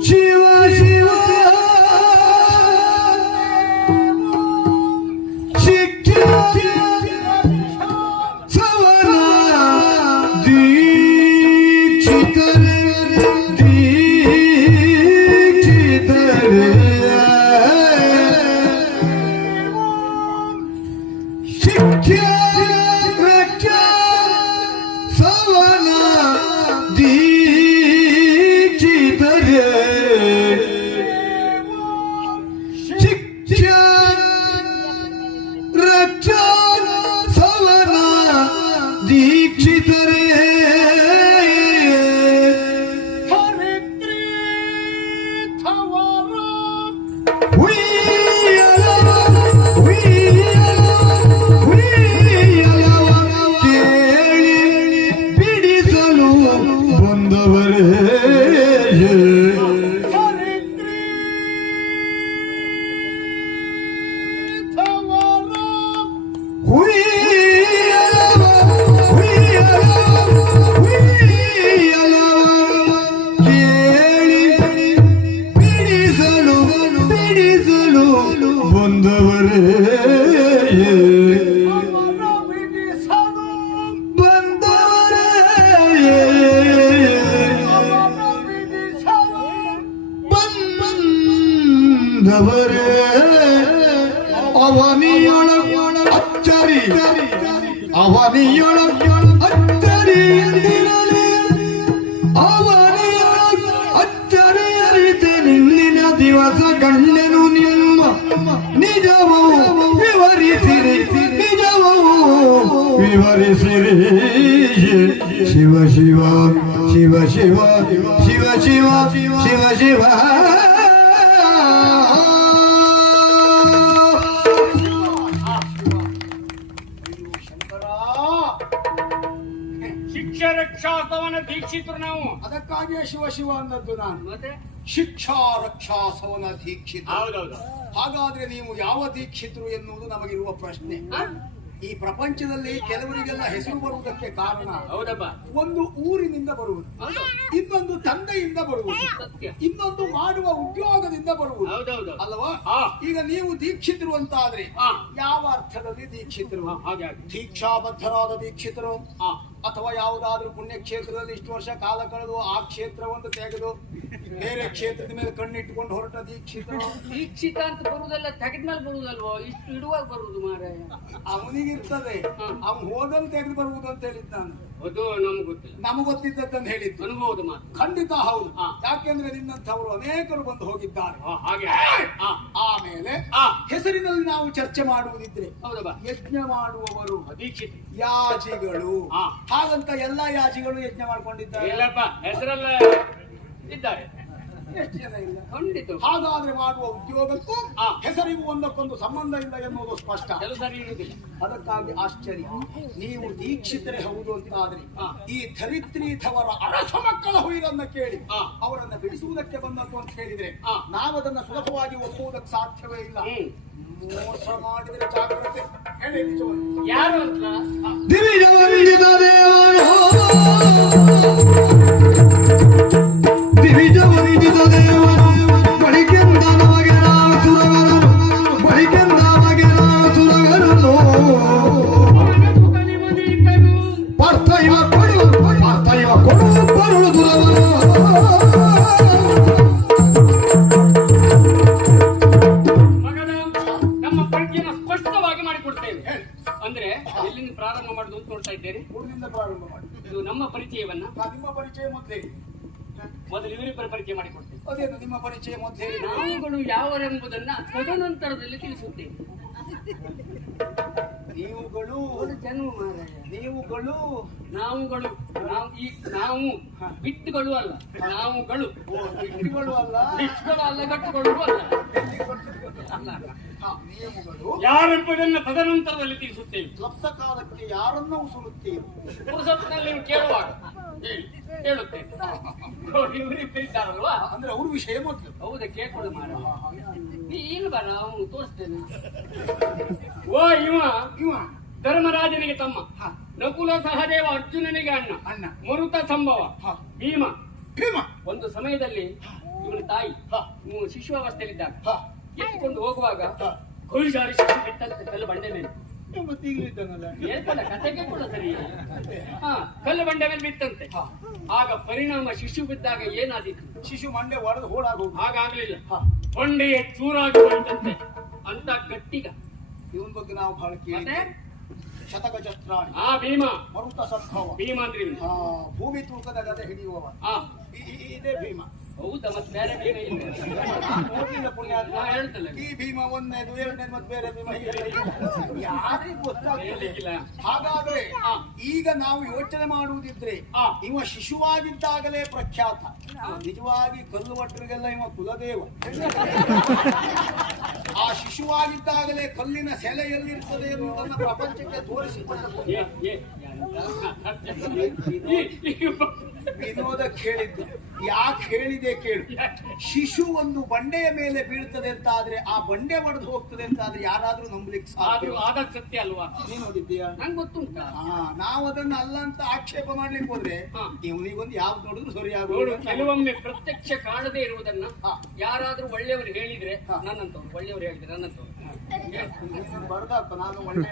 ಶಿವ ಶಿವ ಶಿಕ್ಷಾ ರಕ್ಷಾ ಸವನ ದೀಕ್ಷಿತರೇ ದಿವಸ ಗಣ್ಯನು ನಿಮ್ಮ ನಿಜವೂ ವಿವರಿಸಿರಿ ವಿವರಿಸಿರಿ ಶಿವ ಶಿವ ಶಿವ ಶಿವ ಶಿವ ಶಿವ ಶಿವ ಶಿವ ಶಿಕ್ಷಾ ರಕ್ಷಾಸವನ ದೀಕ್ಷಿತರು ನಾವು. ಅದಕ್ಕಾಗಿಯೇ ಶಿವ ಶಿವ ಅನ್ನದ್ದು ನಾನು. ಮತ್ತೆ ಶಿಕ್ಷಾ ರಕ್ಷಾಸವನ ದೀಕ್ಷಿತ. ಹೌದೌದು. ಹಾಗಾದ್ರೆ ನೀವು ಯಾವ ದೀಕ್ಷಿತರು ಎನ್ನುವುದು ನಮಗಿರುವ ಪ್ರಶ್ನೆ. ಈ ಪ್ರಪಂಚದಲ್ಲಿ ಕೆಲವರಿಗೆಲ್ಲ ಹೆಸರು ಬರುವುದಕ್ಕೆ ಕಾರಣ ಹೌದಪ್ಪ, ಒಂದು ಊರಿನಿಂದ ಬರುವುದು, ಹೌದು. ಇನ್ನೊಂದು ತಂದೆಯಿಂದ ಬರುವುದು, ಸತ್ಯ. ಇನ್ನೊಂದು ಮಾಡುವ ಉದ್ಯೋಗದಿಂದ ಬರುವುದು ಹೌದೌದು. ಅಲ್ವಾ? ಹಾ. ಈಗ ನೀವು ದೀಕ್ಷಿತರು ಅಂತಾದ್ರೆ ಹಾ. ಯಾವ ಅರ್ಥದಲ್ಲಿ ದೀಕ್ಷಿತರು? ಹಾಗೆ ಹಾಗೆ. ದೀಕ್ಷಾಬದ್ಧರಾದ ದೀಕ್ಷಿತರು ಹಾ. ಅಥವಾ ಯಾವುದಾದ್ರೂ ಪುಣ್ಯ ಕ್ಷೇತ್ರದಲ್ಲಿ ಇಷ್ಟು ವರ್ಷ ಕಾಲ ಕಳೆದು ಆ ಕ್ಷೇತ್ರವನ್ನು ತೆಗೆದು ಬೇರೆ ಕ್ಷೇತ್ರದ ಮೇಲೆ ಕಣ್ಣಿಟ್ಟುಕೊಂಡು ಹೊರಟ ದೀಕ್ಷಿತರು. ದೀಕ್ಷಿತ ಅಂತ ಬರುವುದಲ್ಲ, ತೆಗೆದ್ಮೇಲೆ ಬರುವುದಲ್ವೋ, ಇಷ್ಟು ಇಡುವಾಗ ಬರುವುದು ಮಾರಾಯ. ಅವನಿಗಿರ್ತದೆ, ಅವನು ಹೋದಲ್ಲಿ ತೆಗೆದು ಬರುವುದು ಅಂತ ಹೇಳಿದ್ದು ನಾನು. ಅದು ನಮ್ಗೆ ಗೊತ್ತಿಲ್ಲ, ನಮಗೆ ಗೊತ್ತಿದ್ದದ್ದನ್ನು ಹೇಳಿದ್ದು. ಅನುಭವದ ಮಾತು. ಖಂಡಿತ ಹೌದು. ಹಾ. ಯಾಕೆಂದ್ರೆ ನಿನ್ನಂಥವರು ಅನೇಕರು ಬಂದು ಹೋಗಿದ್ದಾರೆ. ಹಾಗೆ. ಹಾ. ಆಮೇಲೆ ಹಾ. ಹೆಸರಿನಲ್ಲಿ ನಾವು ಚರ್ಚೆ ಮಾಡುವುದಿದ್ರೆ ಹೌದಪ್ಪ, ಯಜ್ಞ ಮಾಡುವವರು ದೀಕ್ಷಿತ ಯಾಜಿಗಳು. ಹಾ. ಹಾಗಂತ ಎಲ್ಲಾ ಯಾಜಿಗಳು ಯಜ್ಞ ಮಾಡ್ಕೊಂಡಿದ್ದಾರೆ? ಇಲ್ಲಪ್ಪ, ಹೆಸರೆಲ್ಲ ಇದ್ದಾರೆ. ಎಷ್ಟು ಜನ ಇಲ್ಲ? ಖಂಡಿತ. ಹಾಗಾದ್ರೆ ಮಾಡುವ ಉದ್ಯೋಗಕ್ಕೂ ಹಾ. ಹೆಸರಿಗೂ ಒಂದಕ್ಕೊಂದು ಸಂಬಂಧ ಇಲ್ಲ ಎನ್ನುವುದು ಸ್ಪಷ್ಟ. ಕೆಲಸ ಇರುವುದಿಲ್ಲ. ಅದಕ್ಕಾಗಿ ಆಶ್ಚರ್ಯ, ನೀವು ದೀಕ್ಷಿತರೇ ಹೌದು ಅಂತಾದ್ರೆ ಹಾ. ಈ ಧರಿತ್ರೀಥವರ ಅರಸ ಮಕ್ಕಳ ಹುಯಿರನ್ನ ಕೇಳಿ ಹಾ. ಅವರನ್ನ ಬಿಡಿಸುವುದಕ್ಕೆ ಬಂದದ್ದು ಅಂತ ಹೇಳಿದ್ರೆ ಹಾ. ನಾವದನ್ನ ಸುಲಭವಾಗಿ ಒಪ್ಪುವುದಕ್ಕೆ ಸಾಧ್ಯವೇ ಇಲ್ಲ. ಮೋಸ ಮಾಡಿದರೆ ಜಾಗ್ರತೆ. ಹೇಳಿ ನಿಜವನ್ನು. ಯಾರು ಅಂತ ದಿವಿಜವಂದಿತ ದೇವನು ದಿವಿಜವಂದಿತ ದೇವನು ಬಳಿಕೆಂದ ನಮಗೆ ನಾವು ಸುರಗರನು ಬಳಿಕೆಂದ ನಮಗೆ ನಾವು ಸುರಗರನು ಪಾರ್ಥೈವ ಕೊಡು ಬರುಳು ದುರವನು. ಮಗನ ನಮ್ಮ ಪರಿಚಯನ ಸ್ಪಷ್ಟವಾಗಿ ಮಾಡಿಕೊಡ್ತೇವೆ. ಅಂದ್ರೆ ಎಲ್ಲಿಂದ ಪ್ರಾರಂಭ ಮಾಡುದು ಅಂತ ನೋಡ್ತಾ ಇದ್ದೇನೆ. ಊರಿನಿಂದ ಪ್ರಾರಂಭ ಮಾಡಿ. ಇದು ನಮ್ಮ ಪರಿಚಯವನ್ನ ನಿಮ್ಮ ಪರಿಚಯ ಮೊದಲೇ ಮೊದಲು ಇವರಿಬ್ಬರ ಪರಿಚಯ ಮಾಡಿಕೊಡ್ತೇವೆ. ಅದೇನು ನಿಮ್ಮ ಪರಿಚಯ ಮೊದಲೇ? ನಾವುಗಳು ಯಾವರೆಂಬುದನ್ನ ತದನಂತರದಲ್ಲಿ ತಿಳಿಸುತ್ತೇವೆ. ನೀವುಗಳು ಜನ್ಮ ಮಾರಾಯ. ನೀವುಗಳು ನಾವುಗಳು ನಾವು ಬಿಟ್ಟುಗಳು ಅಲ್ಲ, ನಾವುಗಳು ವ್ಯಕ್ತಿಗಳು ಅಲ್ಲ, ಬಿಟ್ಟುಗಳು ಅಲ್ಲ, ಗಟ್ಟುಗಳು ಅಲ್ಲ. ನಿಯಮಗಳು ಯಾರೆಂಬುದನ್ನು ತದನಂತರದಲ್ಲಿ ತಿಳಿಸುತ್ತೇವೆ. ಕ್ಲಪ್ತ ಕಾಲಕ್ಕೆ ಯಾರನ್ನ ಉಸುರುತ್ತೀರಿ? ಪುರುಷತ್ವದಲ್ಲಿ ನೀವು ಕೇಳುವಾಗ ಹೇಳುತ್ತೇವೆ. ಇವರಿದ್ದಾರಲ್ವಾ, ಅಂದ್ರೆ ಅವ್ರ ವಿಷಯ ಮೊದಲು. ಹೌದಾ, ಕೇಳ್ಕೊಳ್ಳು ಮಾರ. ನೀನು ಬರ, ಅವನು ತೋರಿಸ್ತೇನೆ. ಓ ಇವ ಧರ್ಮರಾಜನಿಗೆ ತಮ್ಮ, ನಕುಲ ಸಹದೇವ ಅರ್ಜುನನಿಗೆ ಅಣ್ಣ, ಮರುತ ಸಂಭವ ಭೀಮ. ಒಂದು ಸಮಯದಲ್ಲಿ ಇವನ ತಾಯಿ ಶಿಶುವಾವಸ್ಥೆಯಲ್ಲಿದ್ದಾಗ ಎತ್ಕೊಂಡು ಹೋಗುವಾಗ ಘೋಷಾರಿ ಶಿಶು ಬಿತ್ತಂತೆ ಕಲ್ಲು ಬಂಡೆ ಮೇಲೆ. ಹೇಳ್ಕೊಳ ಕತೆಗೆ ಕೂಡ ಸರಿ. ಕಲ್ಲು ಬಂಡೆ ಮೇಲೆ ಬಿತ್ತಂತೆ. ಆಗ ಪರಿಣಾಮ ಶಿಶು ಬಿದ್ದಾಗ ಏನಾದೀತು? ಶಿಶು ಮಂಡೆ ಒಡೆದು ಹೋಳಾಗೋದು. ಹಾಗಾಗ್ಲಿಲ್ಲ, ಹೊಂಡೆಯೇ ಚೂರಾಗಿ ಬಂದಂತೆ ಅಂತ ಗಟ್ಟಿಗ. ಇವನ್ ಬಗ್ಗೆ ನಾವು ಬಹಳ ಕೇಳಿ. ಶತಗಜಸ್ತ್ರಾಣಿ ಭೀಮ, ಮರುತ ಸಂಭವ ಭೀಮ ಅಂದ್ರೆ ಭೂಮಿ ತೂಕದ ಗದೆ ಹಿಡಿಯುವವ. ಇದೇ ಭೀಮ. ಹೌದಾ ಮತ್ತೆ ಬೇರೆ ಭೀಮ ಇಲ್ಲ ನೋಡ್ಲಿಲ್ಲ ಪುಣ್ಯಾತ್ಮ. ನಾ ಹೇಳ್ತಲ್ಲ ಈ ಭೀಮ ಒಂದನೇದು ಎರಡನೇದು ಮತ್ತೆ ಬೇರೆ ಭೀಮ ಯಾರಿಗೂ ಗೊತ್ತಾಗ್ಲಿಲ್ಲ. ಹೇಳಿಕ್ಕಿಲ್ಲ. ಹಾಗಾದ್ರೆ ಈಗ ನಾವು ಯೋಚನೆ ಮಾಡುವುದಿದ್ರೆ ಇವ ಶಿಶುವಾಗಿದ್ದಾಗಲೇ ಪ್ರಖ್ಯಾತ, ನಿಜವಾಗಿ ಕಲ್ಲು ಭಟ್ರಿಗೆಲ್ಲ ಇವ ಕುಲದೇವ. ಆ ಶಿಶುವಾಗಿದ್ದಾಗಲೇ ಕಲ್ಲಿನ ಸೆಲೆ ಎಲ್ಲಿರ್ತದೆ ಎನ್ನುವುದನ್ನು ಪ್ರಪಂಚಕ್ಕೆ ತೋರಿಸಿಕೊಂಡ ವಿನೋದ ಕೇಳಿದ್ದು. ಯಾಕೆ ಹೇಳಿದೆ ಕೇಳು. ಶಿಶು ಒಂದು ಬಂಡೆಯ ಮೇಲೆ ಬೀಳ್ತದೆ ಅಂತ ಆದ್ರೆ ಆ ಬಂಡೆ ಒಡೆದು ಹೋಗ್ತದೆ ಅಂತ ಆದ್ರೆ ಯಾರಾದ್ರೂ ನಂಬಲಿಕ್ಕೆ ಸಾಧ್ಯ? ಆದದ್ದು ಸತ್ಯ ಅಲ್ವಾ? ನೀನ್ ನೋಡಿದ್ದೀಯಾ? ನಂಗೆ ಗೊತ್ತುಂಟಾ? ನಾವು ಅದನ್ನ ಅಲ್ಲ ಅಂತ ಆಕ್ಷೇಪ ಮಾಡ್ಲಿಕ್ಕೆ ಹೋದ್ರೆ ಇವನಿಗೊಂದು ಯಾವ್ದು ನೋಡಿದ್ರು ಸರಿ ನೋಡು, ಆಗೋದು. ಕೆಲವೊಮ್ಮೆ ಪ್ರತ್ಯಕ್ಷ ಕಾಣದೇ ಇರುವುದನ್ನ ಯಾರಾದ್ರೂ ಒಳ್ಳೆಯವರು ಹೇಳಿದ್ರೆ ನನ್ನಂತವ್ರು, ಒಳ್ಳೆಯವರು ಹೇಳಿದ್ರೆ ನನ್ನಂತವ್ರು ಬರ್ದಪ್ಪ ನಾನು ಒಳ್ಳೆ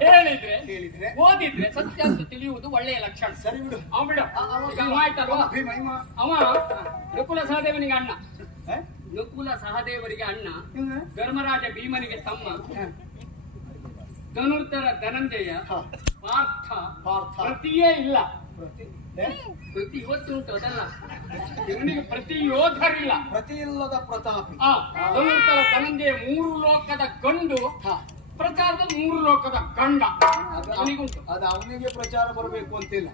ಹೇಳಿದ್ರೆ ಓದಿದ್ರೆ ಸತ್ಯ ಅಂತ ತಿಳಿಯುವುದು ಒಳ್ಳೆಯ ಲಕ್ಷಣ. ಸರಿ ಬಿಡು. ಅವ ಬಿಡ ಈಗ ಅವ ಆಯ್ತಲ್ವಾ? ಅವ ನಕುಲ ಸಹದೇವನಿಗೆ ಅಣ್ಣ, ನಕುಲ ಸಹದೇವರಿಗೆ ಅಣ್ಣ, ಧರ್ಮರಾಜ ಭೀಮನಿಗೆ ತಮ್ಮ, ಧನುರ್ಧರ ಧನಂಜಯ, ಪಾರ್ಥ ಪ್ರತಿಯೇ ಇಲ್ಲ. ಪ್ರತಿ ಇವತ್ತು ಉಂಟು ಅದಲ್ಲ, ಇವನಿಗೆ ಪ್ರತಿ ಯೋಧರಿಲ್ಲ, ಪ್ರತಿ ಇಲ್ಲದ ಪ್ರತಾಪಿ. ಧನುರ್ಧರ ಧನಂಜಯ 3 ಲೋಕದ ಗಂಡು, ಪ್ರಚಾರದ 3 ಲೋಕದ ಗಂಡ ಅವನಿಗುಂಟು. ಅದು ಅವನಿಗೆ ಪ್ರಚಾರ ಬರಬೇಕು ಅಂತಿಲ್ಲ.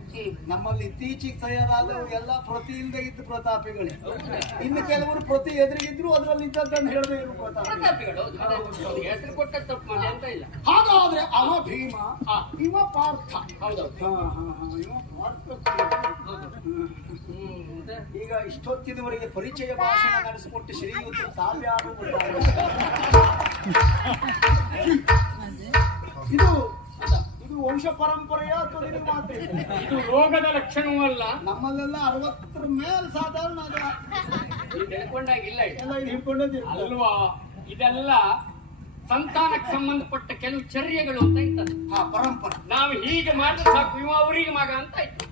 ನಮ್ಮಲ್ಲಿ ಇತ್ತೀಚೆಗೆ ತಯಾರಾದವರು ಎಲ್ಲ ಪ್ರತಿ ಇಲ್ಲದೆ ಇದ್ದ ಪ್ರತಾಪಿಗಳೇ. ಇನ್ನು ಕೆಲವರು ಪ್ರತಿ ಎದುರಿಗಿದ್ರು ಅದರಲ್ಲಿ ಇದ್ದದ್ದನ್ನು ಹೇಳದೇ ಇರುವ ಪ್ರತಾಪಿಗಳು. ಹೆಸರು ಕೊಟ್ಟ ತಪ್ಪು ಮಾಡಿ ಅಂತ ಇಲ್ಲ. ಹಾಗಾದ್ರೆ ಅವ ಭೀಮ, ಇವ ಪಾರ್ಥ. ಹೌದೌದು. ಇವ ಪಾರ್ಥ. ಈಗ ಇಷ್ಟೊತ್ತಿನವರೆಗೆ ಪರಿಚಯ ಭಾಷಣ ನಡೆಸಿಕೊಟ್ಟು ಶ್ರೀಯುತ ತಾವ್ಯಾರು ಇದು ವಂಶ ಪರಂಪರೆಯ ಅಥವಾ ನಿನಗೆ ಮಾತ್ರ? ಇದು ರೋಗದ ಲಕ್ಷಣವೂ ಅಲ್ಲ. ನಮ್ಮಲ್ಲೆಲ್ಲ 60ರ ಮೇಲೆ ಸಾಧಾರಣ ಬೆಳ್ಕೊಂಡಾಗಿಲ್ಲ ಎಲ್ಲ ಇದು ಹಿಡ್ಕೊಂಡೇ ಅಲ್ವಾ? ಇದೆಲ್ಲ ಸಂತಾನಕ್ಕೆ ಸಂಬಂಧಪಟ್ಟ ಕೆಲವು ಚರ್ಯಗಳು ಅಂತ ಇರ್ತದೆ. ಪರಂಪರೆ. ನಾವು ಹೀಗೆ ಮಾಡಿದ್ರೆ ಸಾಕು ಇವ ಅವರಿಗೆ ಮಗ ಅಂತ ಇತ್ತು.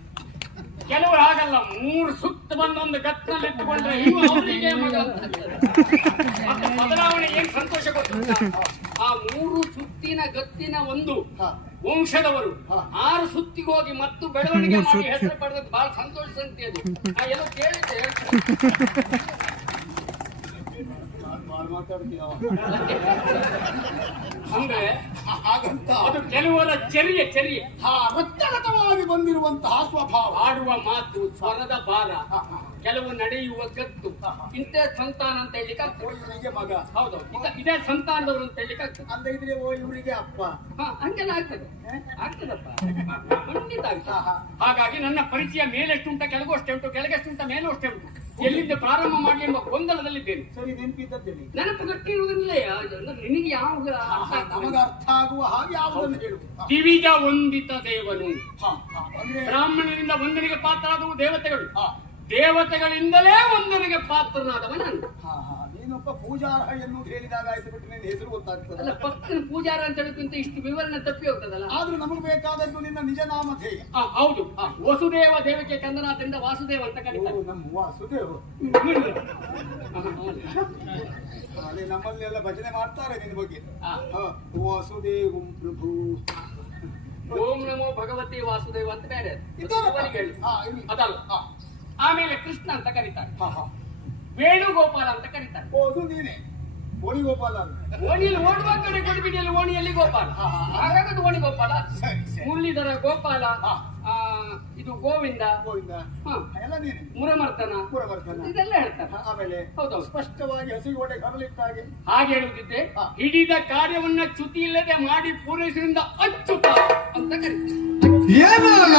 ಕೆಲವರು ಹಾಗಲ್ಲ, 3 ಸುತ್ತ ಬಂದೊಂದು ಗತ್ತಿನಲ್ಲಿ ಇಟ್ಟುಕೊಂಡ್ರೆ ಇವ ಅವರಿಗೆ ಮಗ ಅಂತ. ಬದಲಾವಣೆ ಏನ್ ಸಂತೋಷ ಗೊತ್ತುಂಟ? ಆ 3 ಸುತ್ತಿನ ಗತ್ತಿನ ಒಂದು ವಂಶದವರು 6 ಸುತ್ತಿಗೆ ಹೋಗಿ ಮತ್ತು ಬೆಳವಣಿಗೆ ಮಾಡಿ ಹೆಸರು ಪಡೆದದ್ದು ಬಹಳ ಸಂತೋಷ ಸಂಗತಿ. ಅದು ಎಲ್ಲ ಕೇಳಿದ್ದೆ. ಅಂದ್ರೆ ಹಾಗಂತ ಅದು ಕೆಲವರ ಚರ್ಯೆ ರಕ್ತಗತವಾಗಿ ಬಂದಿರುವಂತಹ ಸ್ವಭಾವ, ಆಡುವ ಮಾತು, ಸ್ವರದ ಭಾರ, ಕೆಲವು ನಡೆಯುವ ಗತ್ತು, ಇಂಥ ಸಂತಾನ ಅಂತ ಹೇಳಿಕ್ಕೆ ಇವರಿಗೆ ಮಗ. ಹೌದೌದು, ಇದೇ ಸಂತಾನದವರು ಅಂತ ಹೇಳಿಕ್ಕೆ ಆಗ್ತದೆ. ಅಂತ ಇದ್ರೆ ಇವರಿಗೆ ಅಪ್ಪ. ಹಂಗೆಲ್ಲ ಆಗ್ತದಪ್ಪ, ಖಂಡಿತ ಆಗ್ತದೆ. ಹಾಗಾಗಿ ನನ್ನ ಪರಿಚಯ ಮೇಲೆಷ್ಟುಂಟ ಕೆಳಗೂ ಅಷ್ಟೇ ಉಂಟು, ಕೆಳಗೆಷ್ಟುಂಟ ಮೇಲೂ ಅಷ್ಟೇ ಉಂಟು. ಎಲ್ಲಿಂದ ಪ್ರಾರಂಭ ಮಾಡಿ ಎಂಬ ಗೊಂದಲದಲ್ಲಿದ್ದೇನೆ. ಸರಿ, ನೆನಪಿದ್ದದ್ದೇನೆ. ನೆನಪು ಗಟ್ಟಿರುವುದಿಲ್ಲೇ ನಿನಗೆ ಯಾವ ನಮಗೆ ಅರ್ಥ ಆಗುವ ಹಾಗೆ ಯಾವುದನ್ನು ಹೇಳು. ದಿವಿಜ ವಂದಿತ ದೇವನು. ಬ್ರಾಹ್ಮಣರಿಂದ ವಂದನೆಗೆ ಪಾತ್ರರಾದವು ದೇವತೆಗಳು, ದೇವತೆಗಳಿಂದಲೇ ವಂದನೆಗೆ ಪಾತ್ರನಾದವ ನಾನು. ನೀನೊಬ್ಬ ಪೂಜಾರ್ಹ ಎನ್ನುವುದು ಹೇಳಿದಾಗ ಆಯ್ತು ಬಿಟ್ಟು ನಿನ್ನ ಹೆಸರು ಗೊತ್ತಾಗ್ತದೆ. ಅಲ್ಲ, ಪಕ್ಕನ ಪೂಜಾರ ಅಂತ ಹೇಳೋಕ್ಕಿಂತ ಇಷ್ಟು ವಿವರಣೆ ತಪ್ಪಿ ಹೋಗ್ತದಲ್ಲ. ಆದ್ರೂ ನಮಗೆ ಬೇಕಾದದ್ದು ನಿನ್ನ ನಿಜ ನಾಮಧೇಯ. ಹೌದು, ವಸುದೇವ ದೇವಕ್ಕೆ ಕಂದನಾಥರಿಂದ ವಾಸುದೇವ ಅಂತ ಕರೀತಾರೆ. ನಮ್ಮ ವಾಸುದೇವ. ಅದೇ ನಮ್ಮಲ್ಲಿ ಎಲ್ಲ ಭಜನೆ ಮಾಡ್ತಾರೆ ನಿನ್ನ ಬಗ್ಗೆ. ವಾಸುದೇವ ಪ್ರಭು, ಓಂ ನಮೋ ಭಗವತಿ ವಾಸುದೇವ ಅಂತ ಬೇರೆ ಅದಲ್ಲ. ಆಮೇಲೆ ಕೃಷ್ಣ ಅಂತ ಕರೀತಾರೆ, ವೇಣುಗೋಪಾಲ ಅಂತ ಕರೀತಾರೆ. ಅದು ನೀನೆ ಓಣಿಗೋಪಾಲ. ಓಣಿಯಲ್ಲಿ ಓಡುವ ಕಡೆ ಕೊಡಬಿಡಿಯಲ್ಲಿ ಓಣಿಯಲ್ಲಿ ಗೋಪಾಲ, ಹಾಗಾಗದು ಓಣಿಗೋಪಾಲ. ಮುರಳೀಧರ ಗೋಪಾಲ, ಇದು ಗೋವಿಂದ, ಎಲ್ಲ ನೀನೆ. ಮುರಮರ್ತನ ಇದೆಲ್ಲ ಹೇಳ್ತಾರೆ. ಆಮೇಲೆ ಹೌದೌದು, ಸ್ಪಷ್ಟವಾಗಿ ಹಸಿಗೋಡೆ ಕರಲಿಟ್ಟಾಗೆ ಹಾಗೆ ಹೇಳುತ್ತಿದ್ದೆ. ಹಿಡಿದ ಕಾರ್ಯವನ್ನ ಚ್ಯುತಿ ಇಲ್ಲದೆ ಮಾಡಿ ಪೂರೈಸುವುದರಿಂದ ಅಚ್ಯುತ ಅಂತ ಕರೀತಾರೆ.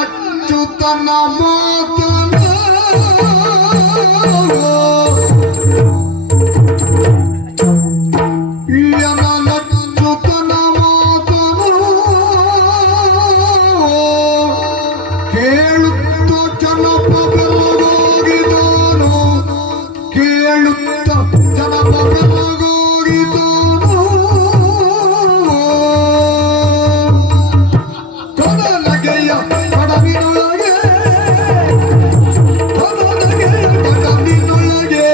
ಅಚ್ಯುತನ ಮಾತನ ಕಡವಿನೊಳಗೆ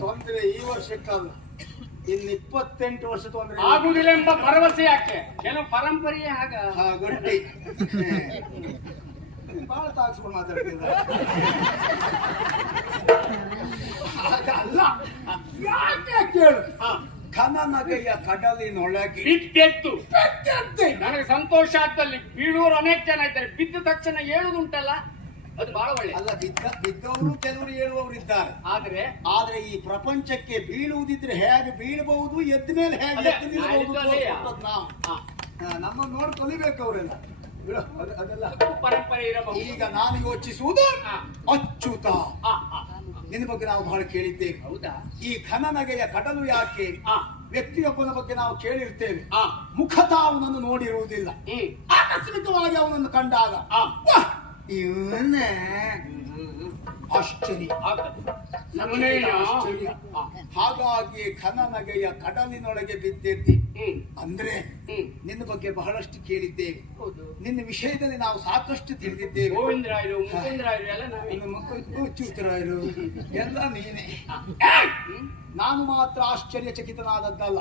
ತೊಂದ್ರೆ ಈ ವರ್ಷಕ್ಕಲ್ಲ, ಇನ್ನು 28 ವರ್ಷ ತೊಂದ್ರೆ ಆಗುದಿಲ್ಲ ಎಂಬ ಭರವಸೆ ಯಾಕೆ? ಕೆಲವು ಪರಂಪರೆಯೇ ಆಗ. ಗಟ್ಟಿ ಬಹಳ ತಾಗಿಸ್ಕೊಂಡು ಮಾತಾಡ್ತಿದ್ದ. ಅಲ್ಲ, ಯಾಕೆ ಕೇಳು, ಕನನಗೆಯ ಕಡಲಿನೊಳಗೆ ಬಿದ್ದೆದ್ದು ನನಗೆ ಸಂತೋಷ ಆಗ್ತಲ್ಲಿ. ಬೀಳುವರು ಅನೇಕ ಜನ ಇದ್ದಾರೆ, ಬಿದ್ದ ತಕ್ಷಣ ಹೇಳುದುಂಟಲ್ಲ, ಅದು ಬಹಳ ಒಳ್ಳೆ. ಅಲ್ಲ, ಬಿದ್ದವರು ಕೆಲವರು ಹೇಳುವವರು ಇದ್ದಾರೆ. ಆದ್ರೆ ಈ ಪ್ರಪಂಚಕ್ಕೆ ಬೀಳುವುದಿದ್ರೆ ಹೇಗೆ ಬೀಳಬಹುದು, ಎದ್ದ ಮೇಲೆ ಹೇಗೆ ಎದ್ದು ನಿಲ್ಲಬಹುದು ನಾವು ನಮ್ಮ ನೋಡಿ ಕಲಿಬೇಕು ಅವರೆಲ್ಲ. ಅದೆಲ್ಲ ಪರಂಪರೆ ಇರಬಹುದು. ಈಗ ನಾನು ಯೋಚಿಸುವುದು ಅಚ್ಯುತ, ನಿನ್ನ ಬಗ್ಗೆ ನಾವು ಬಹಳ ಕೇಳಿದ್ದೇವೆ. ಹೌದಾ? ಈ ಖನನಗೆಯ ಕಡಲು ಯಾಕೆ? ವ್ಯಕ್ತಿಯೊಬ್ಬನ ಬಗ್ಗೆ ನಾವು ಕೇಳಿರ್ತೇವೆ, ಮುಖತಃ ಅವನನ್ನು ನೋಡಿರುವುದಿಲ್ಲ. ಆಕಸ್ಮಿಕವಾಗಿ ಅವನನ್ನು ಕಂಡಾಗ ಇವನ ಆಶ್ಚರ್ಯ. ಹಾಗಾಗಿ ಖನನಗೆಯ ಕಡಲಿನೊಳಗೆ ಬಿದ್ದಿದ್ದಿ ಅಂದ್ರೆ ನಿನ್ನ ಬಗ್ಗೆ ಬಹಳಷ್ಟು ಕೇಳಿದ್ದೇವೆ, ನಿನ್ನ ವಿಷಯದಲ್ಲಿ ನಾವು ಸಾಕಷ್ಟು ತಿಳಿದಿದ್ದೇವೆ. ಚ್ಯುತರಾಯರು ಎಲ್ಲ ನೀನೆ. ನಾನು ಮಾತ್ರ ಆಶ್ಚರ್ಯಚಕಿತನಾದದ್ದಲ್ಲ,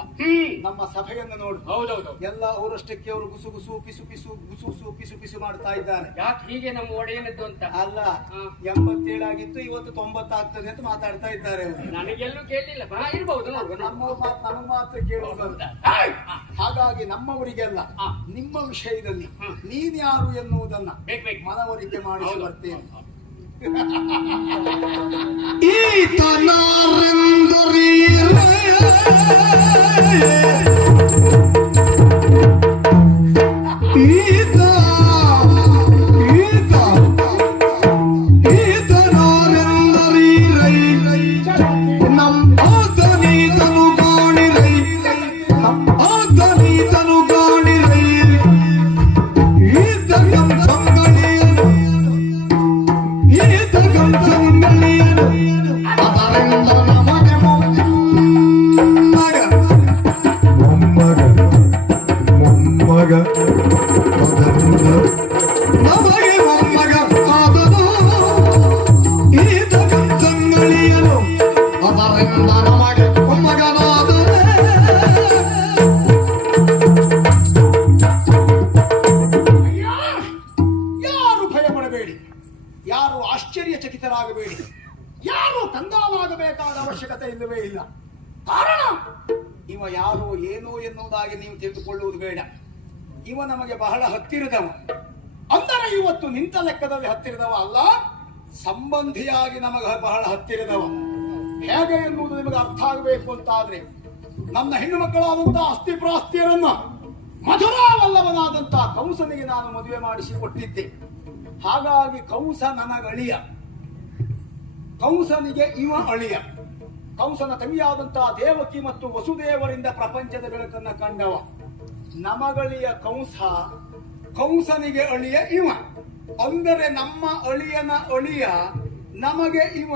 ನಮ್ಮ ಸಭೆಯನ್ನು ನೋಡು. ಹೌದೌದು, ಎಲ್ಲ ಅವರಷ್ಟಕ್ಕೆ ಅವರು ಗುಸು ಗುಸು ಪಿಸು ಪಿಸು ಗುಸು ಗುಸು ಪಿಸು ಪಿಸು ಮಾಡ್ತಾ ಇದ್ದಾರೆ. ಯಾಕೆ ಹೀಗೆ ನಮ್ಮ ಒಡೆಯನದ್ದು ಅಂತ? ಅಲ್ಲ, 87 ಆಗಿತ್ತು, ಇವತ್ತು 90 ಆಗ್ತದೆ ಅಂತ ಮಾತಾಡ್ತಾ ಇದ್ದಾರೆ ಅವರು. ನನಗೆಲ್ಲೂ ಕೇಳಲಿಲ್ಲ, ಇರಬಹುದು. ನಮ್ಮವ್ರ ಮಾತು ನಮಗೆ ಮಾತ್ರ ಕೇಳುವುದಲ್ಲ. ಹಾಗಾಗಿ ನಮ್ಮವರಿಗೆಲ್ಲ ನಿಮ್ಮ ವಿಷಯದಲ್ಲಿ ನೀನ್ ಯಾರು ಎನ್ನುವುದನ್ನ ಮನವರಿಕೆ ಮಾಡಿಸಿ ಬರ್ತೇನೆ. ಯಾರು ಆಶ್ಚರ್ಯಚಕಿತರಾಗಬೇಡಿ, ಯಾರು ಕಂಗಾಲಾಗಬೇಕಾದ ಅವಶ್ಯಕತೆ ಇಲ್ಲವೇ ಇಲ್ಲ. ಕಾರಣ ಇವ ಯಾರು ಏನು ಎನ್ನುವುದಾಗಿ ನೀವು ತಿಳಿದುಕೊಳ್ಳುವುದು ಬೇಡ. ಇವ ನಮಗೆ ಬಹಳ ಹತ್ತಿರದವ. ಅಂದರೆ ಇವತ್ತು ನಿಂತ ಲೆಕ್ಕದಲ್ಲಿ ಹತ್ತಿರದವ ಅಲ್ಲ, ಸಂಬಂಧಿಯಾಗಿ ನಮಗೆ ಬಹಳ ಹತ್ತಿರದವ. ಹೇಗೆ ಎನ್ನುವುದು ನಿಮಗೆ ಅರ್ಥ ಆಗಬೇಕು ಅಂತಾದ್ರೆ, ನನ್ನ ಹೆಣ್ಣು ಮಕ್ಕಳಾದಂತಹ ಅಸ್ಥಿ ಪ್ರಾಸ್ತಿಯರನ್ನ ಮಧುರಾವಲ್ಲವನಾದಂತಹ ಕಂಸನಿಗೆ ನಾನು ಮದುವೆ ಮಾಡಿಸಿ ಕೊಟ್ಟಿದ್ದೆ. ಹಾಗಾಗಿ ಕಂಸ ನನಗಳಿಯ, ಕಂಸನಿಗೆ ಇವ ಅಳಿಯ. ಕಂಸನ ತಂಗಿಯಾದಂತಹ ದೇವಕಿ ಮತ್ತು ವಸುದೇವರಿಂದ ಪ್ರಪಂಚದ ಬೆಳಕನ್ನ ಕಂಡವ. ನಮಗಳಿಯ ಕಂಸ, ಕಂಸನಿಗೆ ಅಳಿಯ ಇವ. ಅಂದರೆ ನಮ್ಮ ಅಳಿಯನ ಅಳಿಯ ನಮಗೆ ಇವ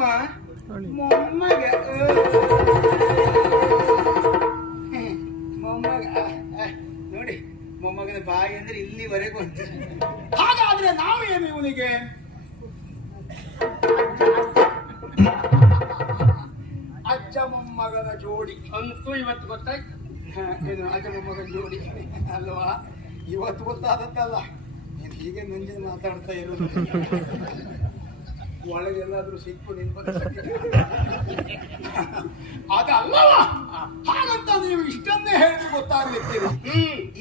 ಮೊಮ್ಮಗ. ನೋಡಿ, ಮೊಮ್ಮಗನ ಬಾಯಿ ಅಂದ್ರೆ ಇಲ್ಲಿವರೆಗೂ ಅಂತ. ಹಾಗಾದ್ರೆ ನಾವೇನು ಇವನಿಗೆ? ಅಜ್ಜ ಮೊಮ್ಮಗನ ಜೋಡಿ ಅಂತೂ ಇವತ್ತು ಗೊತ್ತಾಯ್ತು. ಏನು ಅಜ್ಜ ಮೊಮ್ಮಗನ ಜೋಡಿ ಅಲ್ವಾ? ಇವತ್ತು ಗೊತ್ತಾದದ್ದಲ್ಲ, ನೀನು ಹೀಗೆ ನಂಜೆ ಮಾತಾಡ್ತಾ ಇರೋದು. ಒಳಗೆಲ್ಲಾದ್ರೂ ಸಿಕ್ಕು ಅದಲ್ಲವ. ಹಾಗಂತ ನೀವು ಇಷ್ಟನ್ನೇ ಹೇಳಿ ಗೊತ್ತಾಗ್ಲಿಕ್ಕಿಲ್ಲ.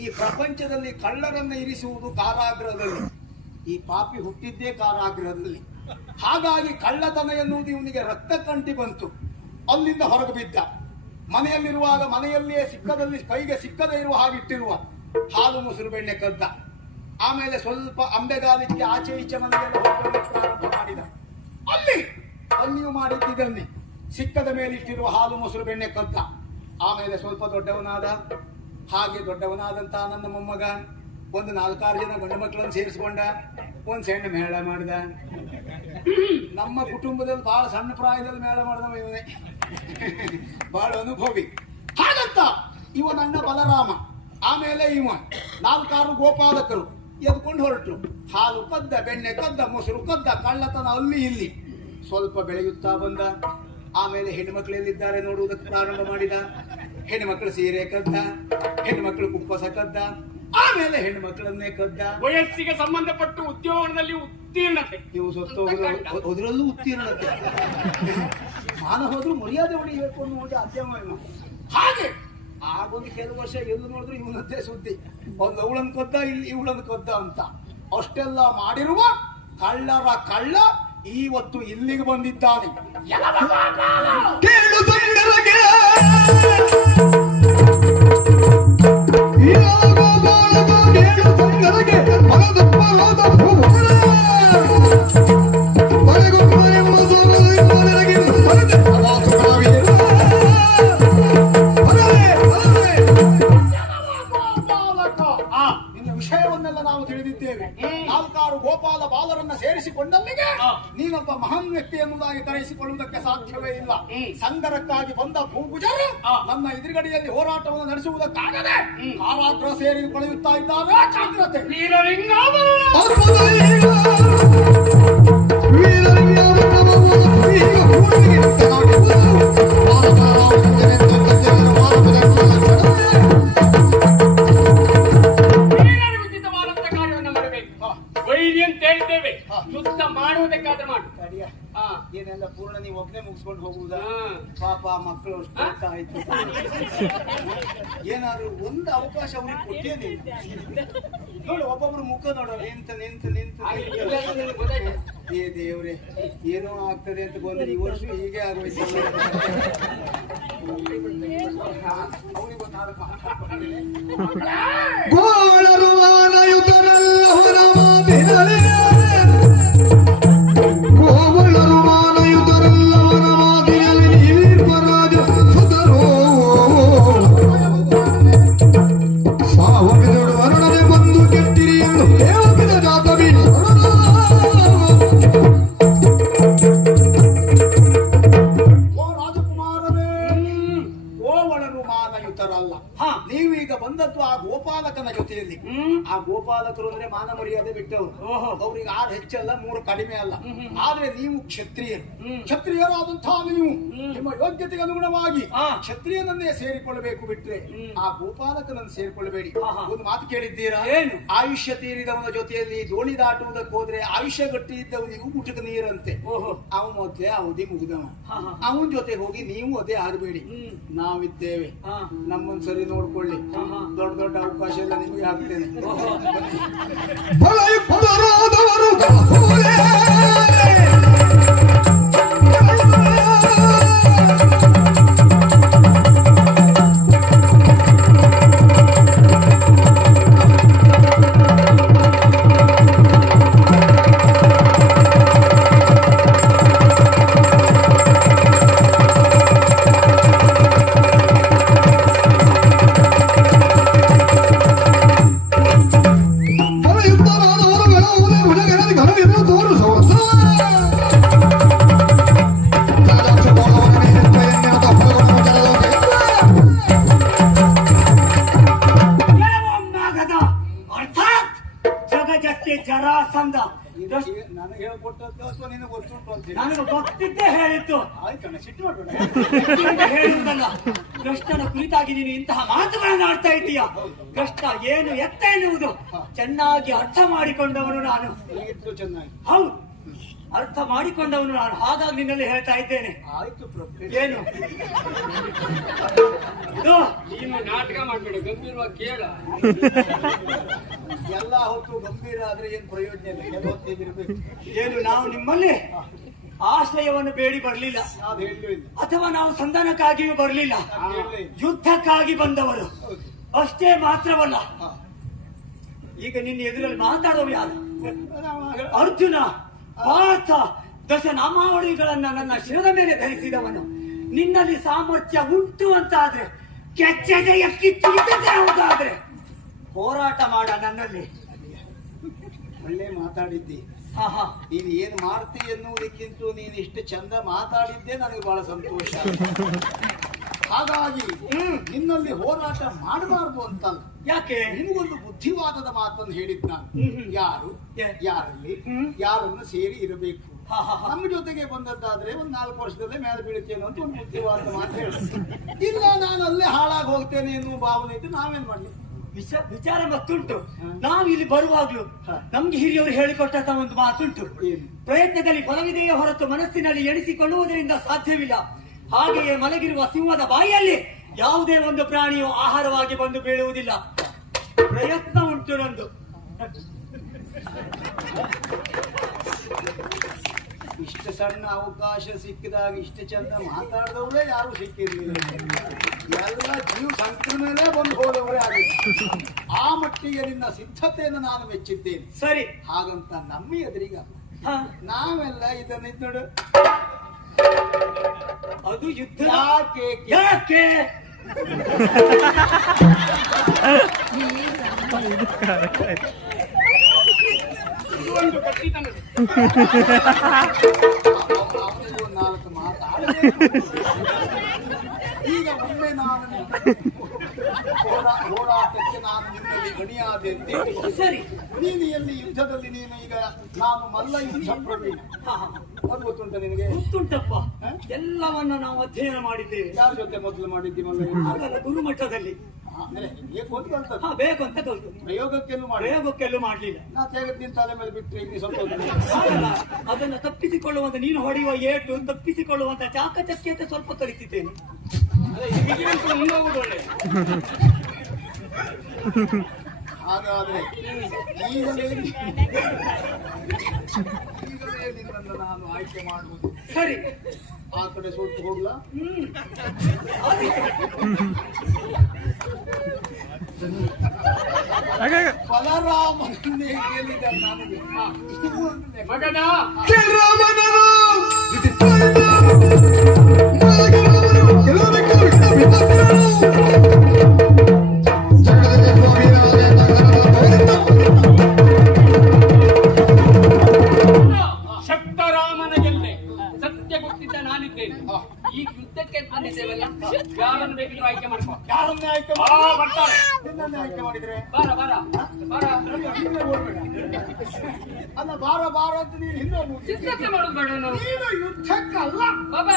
ಈ ಪ್ರಪಂಚದಲ್ಲಿ ಕಳ್ಳರನ್ನ ಇರಿಸುವುದು ಕಾರಾಗೃಹದಲ್ಲಿ, ಈ ಪಾಪಿ ಹುಟ್ಟಿದ್ದೇ ಕಾರಾಗೃಹದಲ್ಲಿ. ಹಾಗಾಗಿ ಕಳ್ಳತನ ಎನ್ನುವುದು ಇವನಿಗೆ ರಕ್ತ ಕಂಟಿ ಬಂತು. ಅಲ್ಲಿಂದ ಹೊರಗೆ ಬಿದ್ದ. ಮನೆಯಲ್ಲಿರುವಾಗ ಮನೆಯಲ್ಲಿಯೇ ಸಿಕ್ಕದಲ್ಲಿ ಕೈಗೆ ಸಿಕ್ಕದೇ ಇರುವ ಹಾಗಿಟ್ಟಿರುವ ಹಾಲು ಮೊಸರು ಬೆಣ್ಣೆ ಕದ್ದ. ಆಮೇಲೆ ಸ್ವಲ್ಪ ಅಂಬೆಗಾಲಿಕ್ಕೆ ಆಚೆ ಈಚೆ ಮನೆಗೆ ಪ್ರಾರಂಭ ಮಾಡಿದ. ಅಲ್ಲಿಯೂ ಮಾಡಿದ್ದನ್ನೇ ಸಿಕ್ಕದ ಮೇಲಿಟ್ಟಿರುವ ಹಾಲು ಮೊಸರು ಬೆಣ್ಣೆ ಕದ್ದ. ಆಮೇಲೆ ಸ್ವಲ್ಪ ದೊಡ್ಡವನಾದ. ಹಾಗೆ ದೊಡ್ಡವನಾದಂತಹ ನನ್ನ ಮೊಮ್ಮಗ ಒಂದು 4-6 ಜನ ಗಂಡು ಮಕ್ಕಳನ್ನು ಸೇರಿಸಿಕೊಂಡ, ಒಂದು ಸಣ್ಣ ಮೇಳ ಮಾಡಿದ. ನಮ್ಮ ಕುಟುಂಬದಲ್ಲಿ ಬಹಳ ಸಣ್ಣ ಪ್ರಾಯದಲ್ಲಿ ಮೇಳ ಮಾಡಿದವ ಇವನೇ, ಬಹಳ ಅನುಭವಿ. ಹಾಗಂತ ಇವ ನನ್ನ ಬಲರಾಮ. ಆಮೇಲೆ ಇವ 4-6 ಗೋಪಾಲಕರು ಎದ್ಕೊಂಡು ಹೊರಟರು. ಹಾಲು ಕದ್ದ, ಬೆಣ್ಣೆ ಕದ್ದ, ಮೊಸರು ಕದ್ದ, ಕಳ್ಳತನ ಅಲ್ಲಿ ಇಲ್ಲಿ. ಸ್ವಲ್ಪ ಬೆಳೆಯುತ್ತಾ ಬಂದ. ಆಮೇಲೆ ಹೆಣ್ಮಕ್ಳೆಲ್ಲಿದ್ದಾರೆ ನೋಡುವುದಕ್ಕೆ ಪ್ರಾರಂಭ ಮಾಡಿದ. ಹೆಣ್ಮಕ್ಳು ಸೀರೆ ಕದ್ದ, ಹೆಣ್ಮಕ್ಳು ಕುಪ್ಪಸ ಕದ್ದ, ಆಮೇಲೆ ಹೆಣ್ಮಕ್ಳನ್ನೇ ಕದ್ದ. ವಯಸ್ಸಿಗೆ ಸಂಬಂಧಪಟ್ಟು ಉದ್ಯೋಗದಲ್ಲಿ ಉತ್ತೀರ್ಣತೆ. ನೀವು ಸೊತ್ತು ಹೋದ್ರಲ್ಲೂ ಉತ್ತೀರ್ಣತೆ. ಮಾನ ಹೋದ್ರು ಮರ್ಯಾದೆ ಹೊಡಿಬೇಕು ಅನ್ನುವುದು ಅತ್ಯಮ. ಹಾಗೆ ಆಗೊಂದು ಕೆಲವು ವರ್ಷ ಎಲ್ಲಿ ನೋಡಿದ್ರು ಇವನದ್ದೇ ಸುದ್ದಿ. ಒಂದು ಅವಳನ್ನು ಕದ್ದ, ಇಲ್ಲಿ ಇವಳನ್ನು ಕದ್ದ ಅಂತ. ಅಷ್ಟೆಲ್ಲ ಮಾಡಿರುವ ಕಳ್ಳರ ಕಳ್ಳ ಇವತ್ತು ಇಲ್ಲಿಗೆ ಬಂದಿದ್ದಾನೆ. ಕೇಳು ತಂಡರಗೆ ನಿನ್ನ ವಿಷಯವನ್ನೆಲ್ಲ ನಾವು ತಿಳಿದಿದ್ದೇವೆ. ನಾಲ್ಕಾರು ಗೋಪಾಲ ಬಾಲರನ್ನ ಸೇರಿಸಿಕೊಂಡಲ್ಲಿಗೆ ನೀನೊಬ್ಬ ಮಹಾನ್ ವ್ಯಕ್ತಿ ಎನ್ನುವುದಾಗಿ ಕರೆಯಿಸಿಕೊಳ್ಳುವುದಕ್ಕೆ ಸಾಧ್ಯವೇ ಇಲ್ಲ. ಸಂಗರಕ್ಕಾಗಿ ಬಂದ ಭೂಗುಜರು ನನ್ನ ಎದುರುಗಡೆಯಲ್ಲಿ ಹೋರಾಟವನ್ನು ನಡೆಸುವುದಕ್ಕಾಗದೆ ಕಾರಾಗೃಹ ಸೇರಿ ಕೊಳೆಯುತ್ತಾ ಇದ್ದಾರೆ. ಜಾಗ್ರತೆ. ಯುದ್ಧ ಮಾಡುವುದಕ್ಕಾದ್ರೆ ಮಾಡು. ಏನೆಲ್ಲ ಪೂರ್ಣ ನೀವು ಒಬ್ಬನೇ ಮುಗಿಸ್ಕೊಂಡು ಹೋಗುವುದಾ? ಪಾಪ ಮಕ್ಕಳು ಅಷ್ಟು ಆಯ್ತು. ಏನಾದ್ರು ಒಂದು ಅವಕಾಶ ಅವ್ರಿಗೆ ಕೊಟ್ಟೇನೆ ನೋಡು. ಒಬ್ಬೊಬ್ರು ಮುಖ ನೋಡ ನಿಂತ ನಿಂತ ನಿಂತ ಏ ದೇವ್ರೆ ಏನೋ ಆಗ್ತದೆ ಅಂತ ಬಂದ್ರೆ ಈ ವರ್ಷ ಹೀಗೆ ಆಗೋಯ್ತು. ಅವನಿಗೆ ಗೊತ್ತಾದ ನೀವೀಗ ಬಂದದ್ದು ಆ ಗೋಪಾಲಕನ ಜೊತೆಯಲ್ಲಿ. ಆ ಗೋಪಾಲಕರು ಅಂದ್ರೆ ಮಾನ ಮರ್ಯಾದೆ ಬಿಟ್ಟವರು. ಅವ್ರಿಗೆ 6 ಹೆಚ್ಚಲ್ಲ 3 ಕಡಿಮೆ ಅಲ್ಲ. ಆದ್ರೆ ನೀವು ಕ್ಷತ್ರಿಯರು. ಕ್ಷತ್ರಿಯರಾದಂತಹ ನೀವು ನಿಮ್ಮ ಯೋಗ್ಯತೆಗೆ ಅನುಗುಣವಾಗಿ ಕ್ಷತ್ರಿಯನನ್ನೇ ಸೇರಿಕೊಳ್ಳಬೇಕು ಬಿಟ್ರೆ ಆ ಗೋಪಾಲಕನನ್ನು ಸೇರಿಕೊಳ್ಳಬೇಡಿ. ಒಂದು ಮಾತು ಕೇಳಿದ್ದೀರಾ? ಏನು? ಆಯುಷ್ಯ ತೀರಿದವನ ಜೊತೆಯಲ್ಲಿ ದೋಣಿ ದಾಟುವುದಕ್ಕೆ ಹೋದ್ರೆ ಆಯುಷ್ಯ ಗಟ್ಟಿ ಇದ್ದವನಿಗೂ ಊಟದ ನೀರಂತೆ. ಅವ ಮೊದ್ಲೇ ಅವಧಿ ಮುಗಿದವ. ಅವನ ಜೊತೆ ಹೋಗಿ ನೀವು ಅದೇ ಆಗಬೇಡಿ. ನಾವಿದ್ದೇವೆ, ನಮ್ಮನ್ನು ಸರಿ ನೋಡ್ಕೊಳ್ಳಿ. ದೊಡ್ಡ ದೊಡ್ಡ ಅವಕಾಶ ಎಲ್ಲ ನಿಮಗೆ ಹಾಕ್ತೇನೆ. ನನಗೆ ಹೇಳ್ಕೊಟ್ಟದ್ದು ಅಥವಾ ನಿನಗೆ ಗೊತ್ತುಂಟು ಅಂತ ನನಗೆ ಗೊತ್ತಿದ್ದೇ ಹೇಳಿತ್ತು. ಆಯ್ತಣ್ಣ, ಸಿಟ್ಟು ಮಾಡಬೇಡ. ಹೇಳುವುದಲ್ಲ, ಕೃಷ್ಣನ ಕುರಿತಾಗಿ ನೀನು ಇಂತಹ ಮಾತುಗಳನ್ನು ಆಡ್ತಾ ಇದ್ದೀಯ. ಕೃಷ್ಣ ಏನು ಎತ್ತ ಎನ್ನುವುದು ಚೆನ್ನಾಗಿ ಅರ್ಥ ಮಾಡಿಕೊಂಡವನು ನಾನು. ಚೆನ್ನಾಗಿ ಹೌದು, ಅರ್ಥ ಮಾಡಿಕೊಂಡವನು ನಾನು. ಹಾಗಾಗಿ ನಿನ್ನಲ್ಲಿ ಹೇಳ್ತಾ ಇದ್ದೇನೆ. ಆಯ್ತು ಪ್ರಭು. ಏನು ನೀನು ನಾಟಕ ಮಾಡ್ಬೇಡ, ಗಂಭೀರವಾಗಿ ಕೇಳ. ಎಲ್ಲ ಹೊತ್ತು ಗಂಭೀರ ಆದ್ರೆ ಏನ್ ಪ್ರಯೋಜನ ಇಲ್ಲ. ಏನು ನಾವು ನಿಮ್ಮಲ್ಲಿ ಆಶ್ರಯವನ್ನು ಬೇಡಿ ಬರಲಿಲ್ಲ, ಅಥವಾ ನಾವು ಸಂಧಾನಕ್ಕಾಗಿಯೂ ಬರಲಿಲ್ಲ. ಯುದ್ಧಕ್ಕಾಗಿ ಬಂದವರು ಅಷ್ಟೇ ಮಾತ್ರವಲ್ಲ. ಈಗ ನಿನ್ನ ಎದುರಲ್ಲಿ ಮಾತಾಡೋರು ಯಾರು? ಅರ್ಜುನ, ಪಾರ್ಥ, ದಶನಾಮಾವಳಿಗಳನ್ನ ನನ್ನ ಶಿರದ ಮೇಲೆ ಧರಿಸಿದವನು. ನಿನ್ನಲ್ಲಿ ಸಾಮರ್ಥ್ಯ ಉಂಟು ಅಂತ ಆದ್ರೆ, ಕೆಚ್ಚದೆಯ ಕಿತ್ತಿದ್ದದೆ ಹೌದಾದ್ರೆ ಹೋರಾಟ ಮಾಡ ನನ್ನಲ್ಲಿ. ಒಳ್ಳೆ ಮಾತಾಡಿದ್ದಿ. ನೀನು ಏನು ಮಾಡ್ತಿ ಎನ್ನುವುದಕ್ಕಿಂತ ನೀನು ಇಷ್ಟು ಚಂದ ಮಾತಾಡಿದ್ದೆ ನನಗೆ ಬಹಳ ಸಂತೋಷ. ಹಾಗಾಗಿ ನಿನ್ನಲ್ಲಿ ಹೋರಾಟ ಮಾಡಬಾರ್ದು ಅಂತಲ್ಲ. ಯಾಕೆ? ನಿನಗೊಂದು ಬುದ್ಧಿವಾದದ ಮಾತನ್ನು ಹೇಳಿದ್ ನಾನು. ಯಾರು ಯಾರಲ್ಲಿ ಯಾರನ್ನು ಸೇರಿ ಇರಬೇಕು ನಮ್ಮ ಜೊತೆಗೆ ಬಂದದ್ದಾದ್ರೆ ಒಂದ್ 4 ವರ್ಷದಲ್ಲೇ ಮೇಲೆ ಬೀಳುತ್ತೇನೆ ಅಂತ ಒಂದು ಬುದ್ಧಿವಾದ ಮಾತು ಹೇಳಿ, ಇಲ್ಲ ನಾನು ಅಲ್ಲೇ ಹಾಳಾಗಿ ಹೋಗ್ತೇನೆ ಎನ್ನುವ ಭಾವನೆ ಇದ್ದು ನಾವೇನ್ ಮಾಡ್ಲಿ? ವಿಚಾರ ಮತ್ತುಂಟು. ನಾವು ಇಲ್ಲಿ ಬರುವಾಗ್ಲೂ ನಮ್ಗೆ ಹಿರಿಯವರು ಹೇಳಿಕೊಟ್ಟಂತ ಒಂದು ಮಾತುಂಟು, ಪ್ರಯತ್ನದಲ್ಲಿ ಫಲವಿದೆಯೇ ಹೊರತು ಮನಸ್ಸಿನಲ್ಲಿ ಎಣಿಸಿಕೊಳ್ಳುವುದರಿಂದ ಸಾಧ್ಯವಿಲ್ಲ. ಹಾಗೆಯೇ ಮಲಗಿರುವ ಸಿಂಹದ ಬಾಯಿಯಲ್ಲಿ ಯಾವುದೇ ಒಂದು ಪ್ರಾಣಿಯು ಆಹಾರವಾಗಿ ಬಂದು ಬೀಳುವುದಿಲ್ಲ. ಪ್ರಯತ್ನ ಉಂಟು ನಂದು. ಇಷ್ಟು ಸಣ್ಣ ಅವಕಾಶ ಸಿಕ್ಕಿದಾಗ ಇಷ್ಟು ಚಂದ ಮಾತಾಡಿದವರೇ ಯಾರು ಸಿಕ್ಕಿರ್ಲಿಲ್ಲ. ಎಲ್ಲ ಜೀವ ಸಂಖ್ಯೆ ಮೇಲೆ ಬಂದು ಹೋದವರೇ ಆಗಿತ್ತು. ಆ ಮಟ್ಟಿಗೆ ನಿನ್ನ ಸಿದ್ಧತೆಯನ್ನು ನಾನು ಮೆಚ್ಚಿದ್ದೇನೆ. ಸರಿ, ಹಾಗಂತ ನಮ್ಮ ಎದುರಿಗ ನಾವೆಲ್ಲ ಇದನ್ನ ನೋಡು, ಅದು ಯುದ್ಧ. ಯಾಕೆ ಯಾಕೆ ಒಂದು ಗಟ್ಟಿತನ ಅವನಿಗೂ 4 ಮಾತಾಡಬೇಕು. ಈಗ ಒಮ್ಮೆ ನಾನು ಹೋರಾಟಕ್ಕೆ ನಾನು ನಿನ್ನಲ್ಲಿ ಗಣಿಯಾದೆ ಅಂತ ಸರಿ, ನೀನು ಎಲ್ಲಿ ಯುದ್ಧದಲ್ಲಿ ನೀನು ಈಗ ನಾನು ಮಲ್ಲ ಯುದ್ಧ ಪ್ರವೀಣ ಅದು ಗೊತ್ತುಂಟ ನಿನಗೆ? ಗೊತ್ತುಂಟಪ್ಪ, ಎಲ್ಲವನ್ನ ನಾವು ಅಧ್ಯಯನ ಮಾಡಿದ್ದೇವೆ. ಯಾರ ಜೊತೆ ಮೊದಲು ಮಾಡಿದ್ದಿ ಮಲ್ಲ ಯುದ್ಧ? ಅದರ ಗುರುಮಟ್ಟದಲ್ಲಿ ಅಂದ್ರೆ ಬೇಕು ಅಂತ ಕಲ್ತದ್ದು, ಬೇಕು ಅಂತ ಕಲ್ತು ಪ್ರಯೋಗಕ್ಕೆಲ್ಲೂ ಮಾಡಿ ಪ್ರಯೋಗಕ್ಕೆಲ್ಲೂ ಮಾಡ್ಲಿಲ್ಲ. ನಾ ತೆಗೆದು ತಲೆ ಮೇಲೆ ಬಿಟ್ಟರೆ ಇಲ್ಲಿ ಸ್ವಲ್ಪ ಹಾಗಲ್ಲ, ಅದನ್ನ ತಪ್ಪಿಸಿಕೊಳ್ಳುವಂತ ನೀನು ಹೊಡೆಯುವ ಏಟು ತಪ್ಪಿಸಿಕೊಳ್ಳುವಂತ ಚಾಕಚಕ್ಯತೆ ಸ್ವಲ್ಪ ಕಲಿತಿದ್ದೇನೆ. ಮುಂದೋಗುದು ಒಳ್ಳೆ. ಹಾಗಾದ್ರೆ ಈಗಲೇ ನಿನ್ನನ್ನು ನಾನು ಆಯ್ಕೆ ಮಾಡುವುದು. ಸರಿ, ಆ ಕಡೆ ಸ್ವಲ್ಪ ಹೋಗ್ಲಾ? ಬಲರಾಮನೇ ಗೆಲ್ಲಿದ ನನಗೆ ಮಗನ ಶಕ್ತರಾಮನ ಗೆಲ್ಲೆ ಸತ್ಯ ಗೊತ್ತಿದ್ದ ನಾನಿದ್ದೇನೆ. ಈ ಯುದ್ಧಕ್ಕೆ ಬಂದಿದ್ದೇವಲ್ಲ, ಯಾರನ್ನು ಬೇಕಿದ್ರು ಆಯ್ಕೆ ಮಾಡ್ಕೋ. ಯಾರನ್ನೇ ಆಯ್ಕೆ ಬರ್ತಾರೆ. ನಿನ್ನನ್ನೇ ಆಯ್ಕೆ ಮಾಡಿದ್ರೆ ಬಾರ ಬಾರ ಬಾರ, ಹಿಂದೆ ಓಡ್ಬೇಡ. ಅಲ್ಲ ಬಾರ ಬಾರ ಅಂತ ನೀನು ಹಿಂದೆ ಹೋಗ್ಬೇಕು. ಸಿದ್ಧತೆ ಮಾಡೋದು ಬೇಡ ನಾವು. ನೀನು ಯುದ್ಧಕ್ಕಲ್ಲ ಬಾಬಾ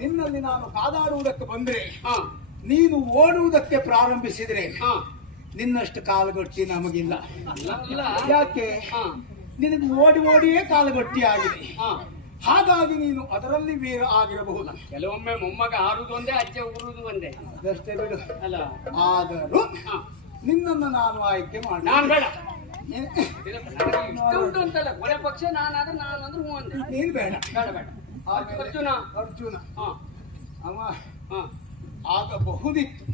ನಿನ್ನಲ್ಲಿ ನಾನು ಕಾದಾಡುವುದಕ್ಕೆ ಬಂದ್ರೆ ನೀನು ಓಡುವುದಕ್ಕೆ ಪ್ರಾರಂಭಿಸಿದ್ರೆ ನಿನ್ನಷ್ಟು ಕಾಲುಗಟ್ಟಿ ನಮಗಿಲ್ಲ. ಯಾಕೆ? ನಿನಗೆ ಓಡಿ ಓಡಿಯೇ ಕಾಲುಗಟ್ಟಿ ಆಗಿದೆ. ಹಾಗಾಗಿ ನೀನು ಅದರಲ್ಲಿ ವೀರ ಆಗಿರಬಹುದು. ಕೆಲವೊಮ್ಮೆ ಮೊಮ್ಮಗ ಹಾರುದು ಒಂದೇ, ಅಜ್ಜ ಊರುದು ಒಂದೇ. ಅದಷ್ಟೇ ಬಿಡು. ಅಲ್ಲ, ಆದರೂ ನಿನ್ನನ್ನು ನಾನು ಆಯ್ಕೆ ಮಾಡಿ. ನಾನು ಬೇಡ ಉಂಟು ಅಂತಲ್ಲ, ಕೊನೆ ಪಕ್ಷ ನಾನಾದ್ರೆ ನಾನಂದ್ರೆ ಹೂ ಅಂದೆ. ನೀನು ಬೇಡ ಬೇಡ ಬೇಡ. ಅರ್ಜುನ ಅರ್ಜುನ ಅವ ಹ ಆಗಬಹುದಿತ್ತು.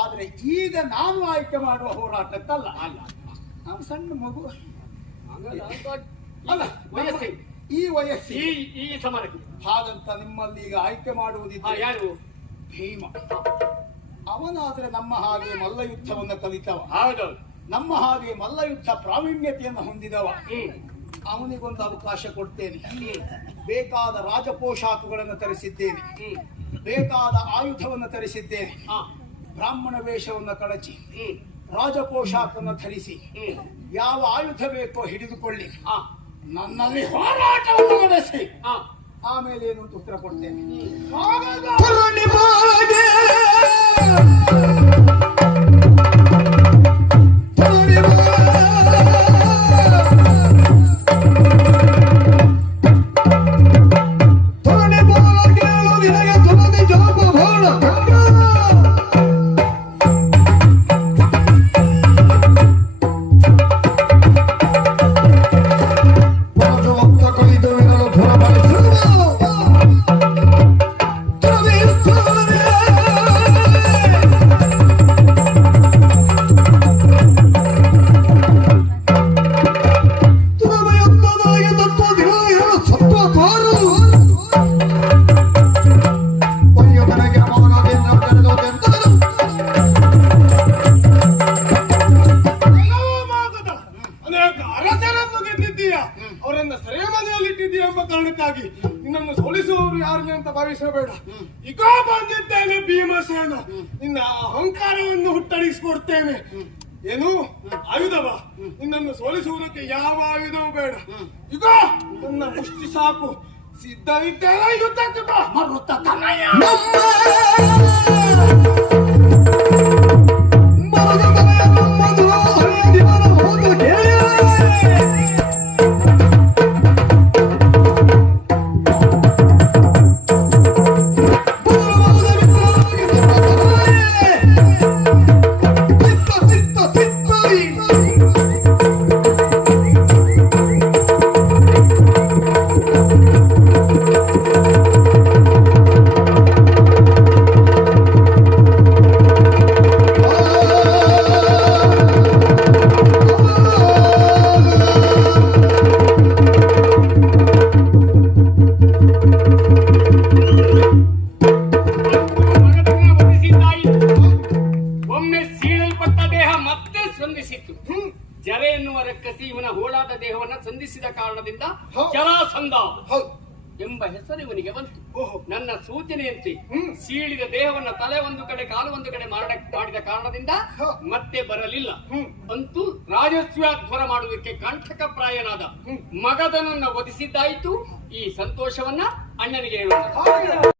ಆದ್ರೆ ಈಗ ನಾನು ಆಯ್ಕೆ ಮಾಡುವ ಹೋರಾಟಕ್ಕಲ್ಲ. ಅಲ್ಲ, ನಾನು ಸಣ್ಣ ಮಗು ಅಲ್ಲ, ವಯಸ್ಸಿ ಈ ವಯಸ್ಸಿ ಈ ಸಮರಕ್ಕೆ. ಹಾಗಂತ ನಿಮ್ಮಲ್ಲಿ ಈಗ ಆಯ್ಕೆ ಮಾಡುವುದಿಲ್ಲ. ಯಾರು? ಭೀಮ. ಅವನಾದ್ರೆ ನಮ್ಮ ಹಾಗೆ ಮಲ್ಲಯುದ್ಧವನ್ನು ಕಲಿತವ. ಹೌದೌದು. ನಮ್ಮ ಹಾಗೆ ಮಲ್ಲಯುದ್ಧ ಪ್ರಾವೀಣ್ಯತೆಯನ್ನು ಹೊಂದಿದವ. ಅವನಿಗೊಂದು ಅವಕಾಶ ಕೊಡ್ತೇನೆ. ಬೇಕಾದ ರಾಜಪೋಷಾಕುಗಳನ್ನು ತರಿಸಿದ್ದೇನೆ, ಬೇಕಾದ ಆಯುಧವನ್ನು ತರಿಸಿದ್ದೇನೆ. ಬ್ರಾಹ್ಮಣ ವೇಷವನ್ನು ಕಳಚಿ ರಾಜಪೋಷಾಕವನ್ನು ಧರಿಸಿ ಯಾವ ಆಯುಧ ಬೇಕೋ ಹಿಡಿದುಕೊಳ್ಳಿ, ನನ್ನಲ್ಲಿ ಹೋರಾಟವನ್ನು ನಡೆಸಿ ಆಮೇಲೆ ಏನು ಅಂತ ಉತ್ತರ ಕೊಡ್ತೇನೆ. ಅವರನ್ನ ಸೆರೆಮನೆಯಲ್ಲಿಟ್ಟಿದ್ದೀಯ ಎಂಬ ಕಾರಣಕ್ಕಾಗಿ ನಿನ್ನನ್ನು ಸೋಲಿಸುವವರು ಯಾರು ಅಂತ ಭಾವಿಸಬೇಡ. ಈಗ ಬಂದಿದ್ದೇನೆ ಭೀಮಸೇನ, ನಿನ್ನ ಅಹಂಕಾರವನ್ನು ಹುಟ್ಟಡಿಸಿಕೊಡ್ತೇನೆ. ಏನು ಆಯುಧವ? ನಿನ್ನನ್ನು ಸೋಲಿಸುವುದಕ್ಕೆ ಯಾವ ಆಯುಧವೂ ಬೇಡ. ಈಗ ನನ್ನ ಮುಷ್ಟಿ ಸಾಕು, ಸಿದ್ಧ ಇದ್ದೇನೆ ಯುದ್ಧಕ್ಕೆ ಬಾ. ಜರೆ ಎನ್ನುವ ರಕ್ಕಸಿ ಇವನ ಹೋಳಾದ ದೇಹವನ್ನ ಸಂಧಿಸಿದ ಕಾರಣದಿಂದ ಜರಾಸಂಧ ಎಂಬ ಹೆಸರು ಇವನಿಗೆ ಬಂತು. ನನ್ನ ಸೂಚನೆಯಂತೆ ಸೀಳಿದ ದೇಹವನ್ನ ತಲೆ ಒಂದು ಕಡೆ ಕಾಲು ಒಂದು ಕಡೆ ಮಾಡಿದ ಕಾರಣದಿಂದ ಮತ್ತೆ ಬರಲಿಲ್ಲ. ಅಂತೂ ರಾಜಸ್ವಾಧ್ವರ ಮಾಡುವುದಕ್ಕೆ ಕಂಠಕ ಪ್ರಾಯನಾದ ಮಗದನನ್ನ ವಧಿಸಿದ್ದಾಯಿತು. ಈ ಸಂತೋಷವನ್ನ ಅಣ್ಣನಿಗೆ ಹೇಳುವ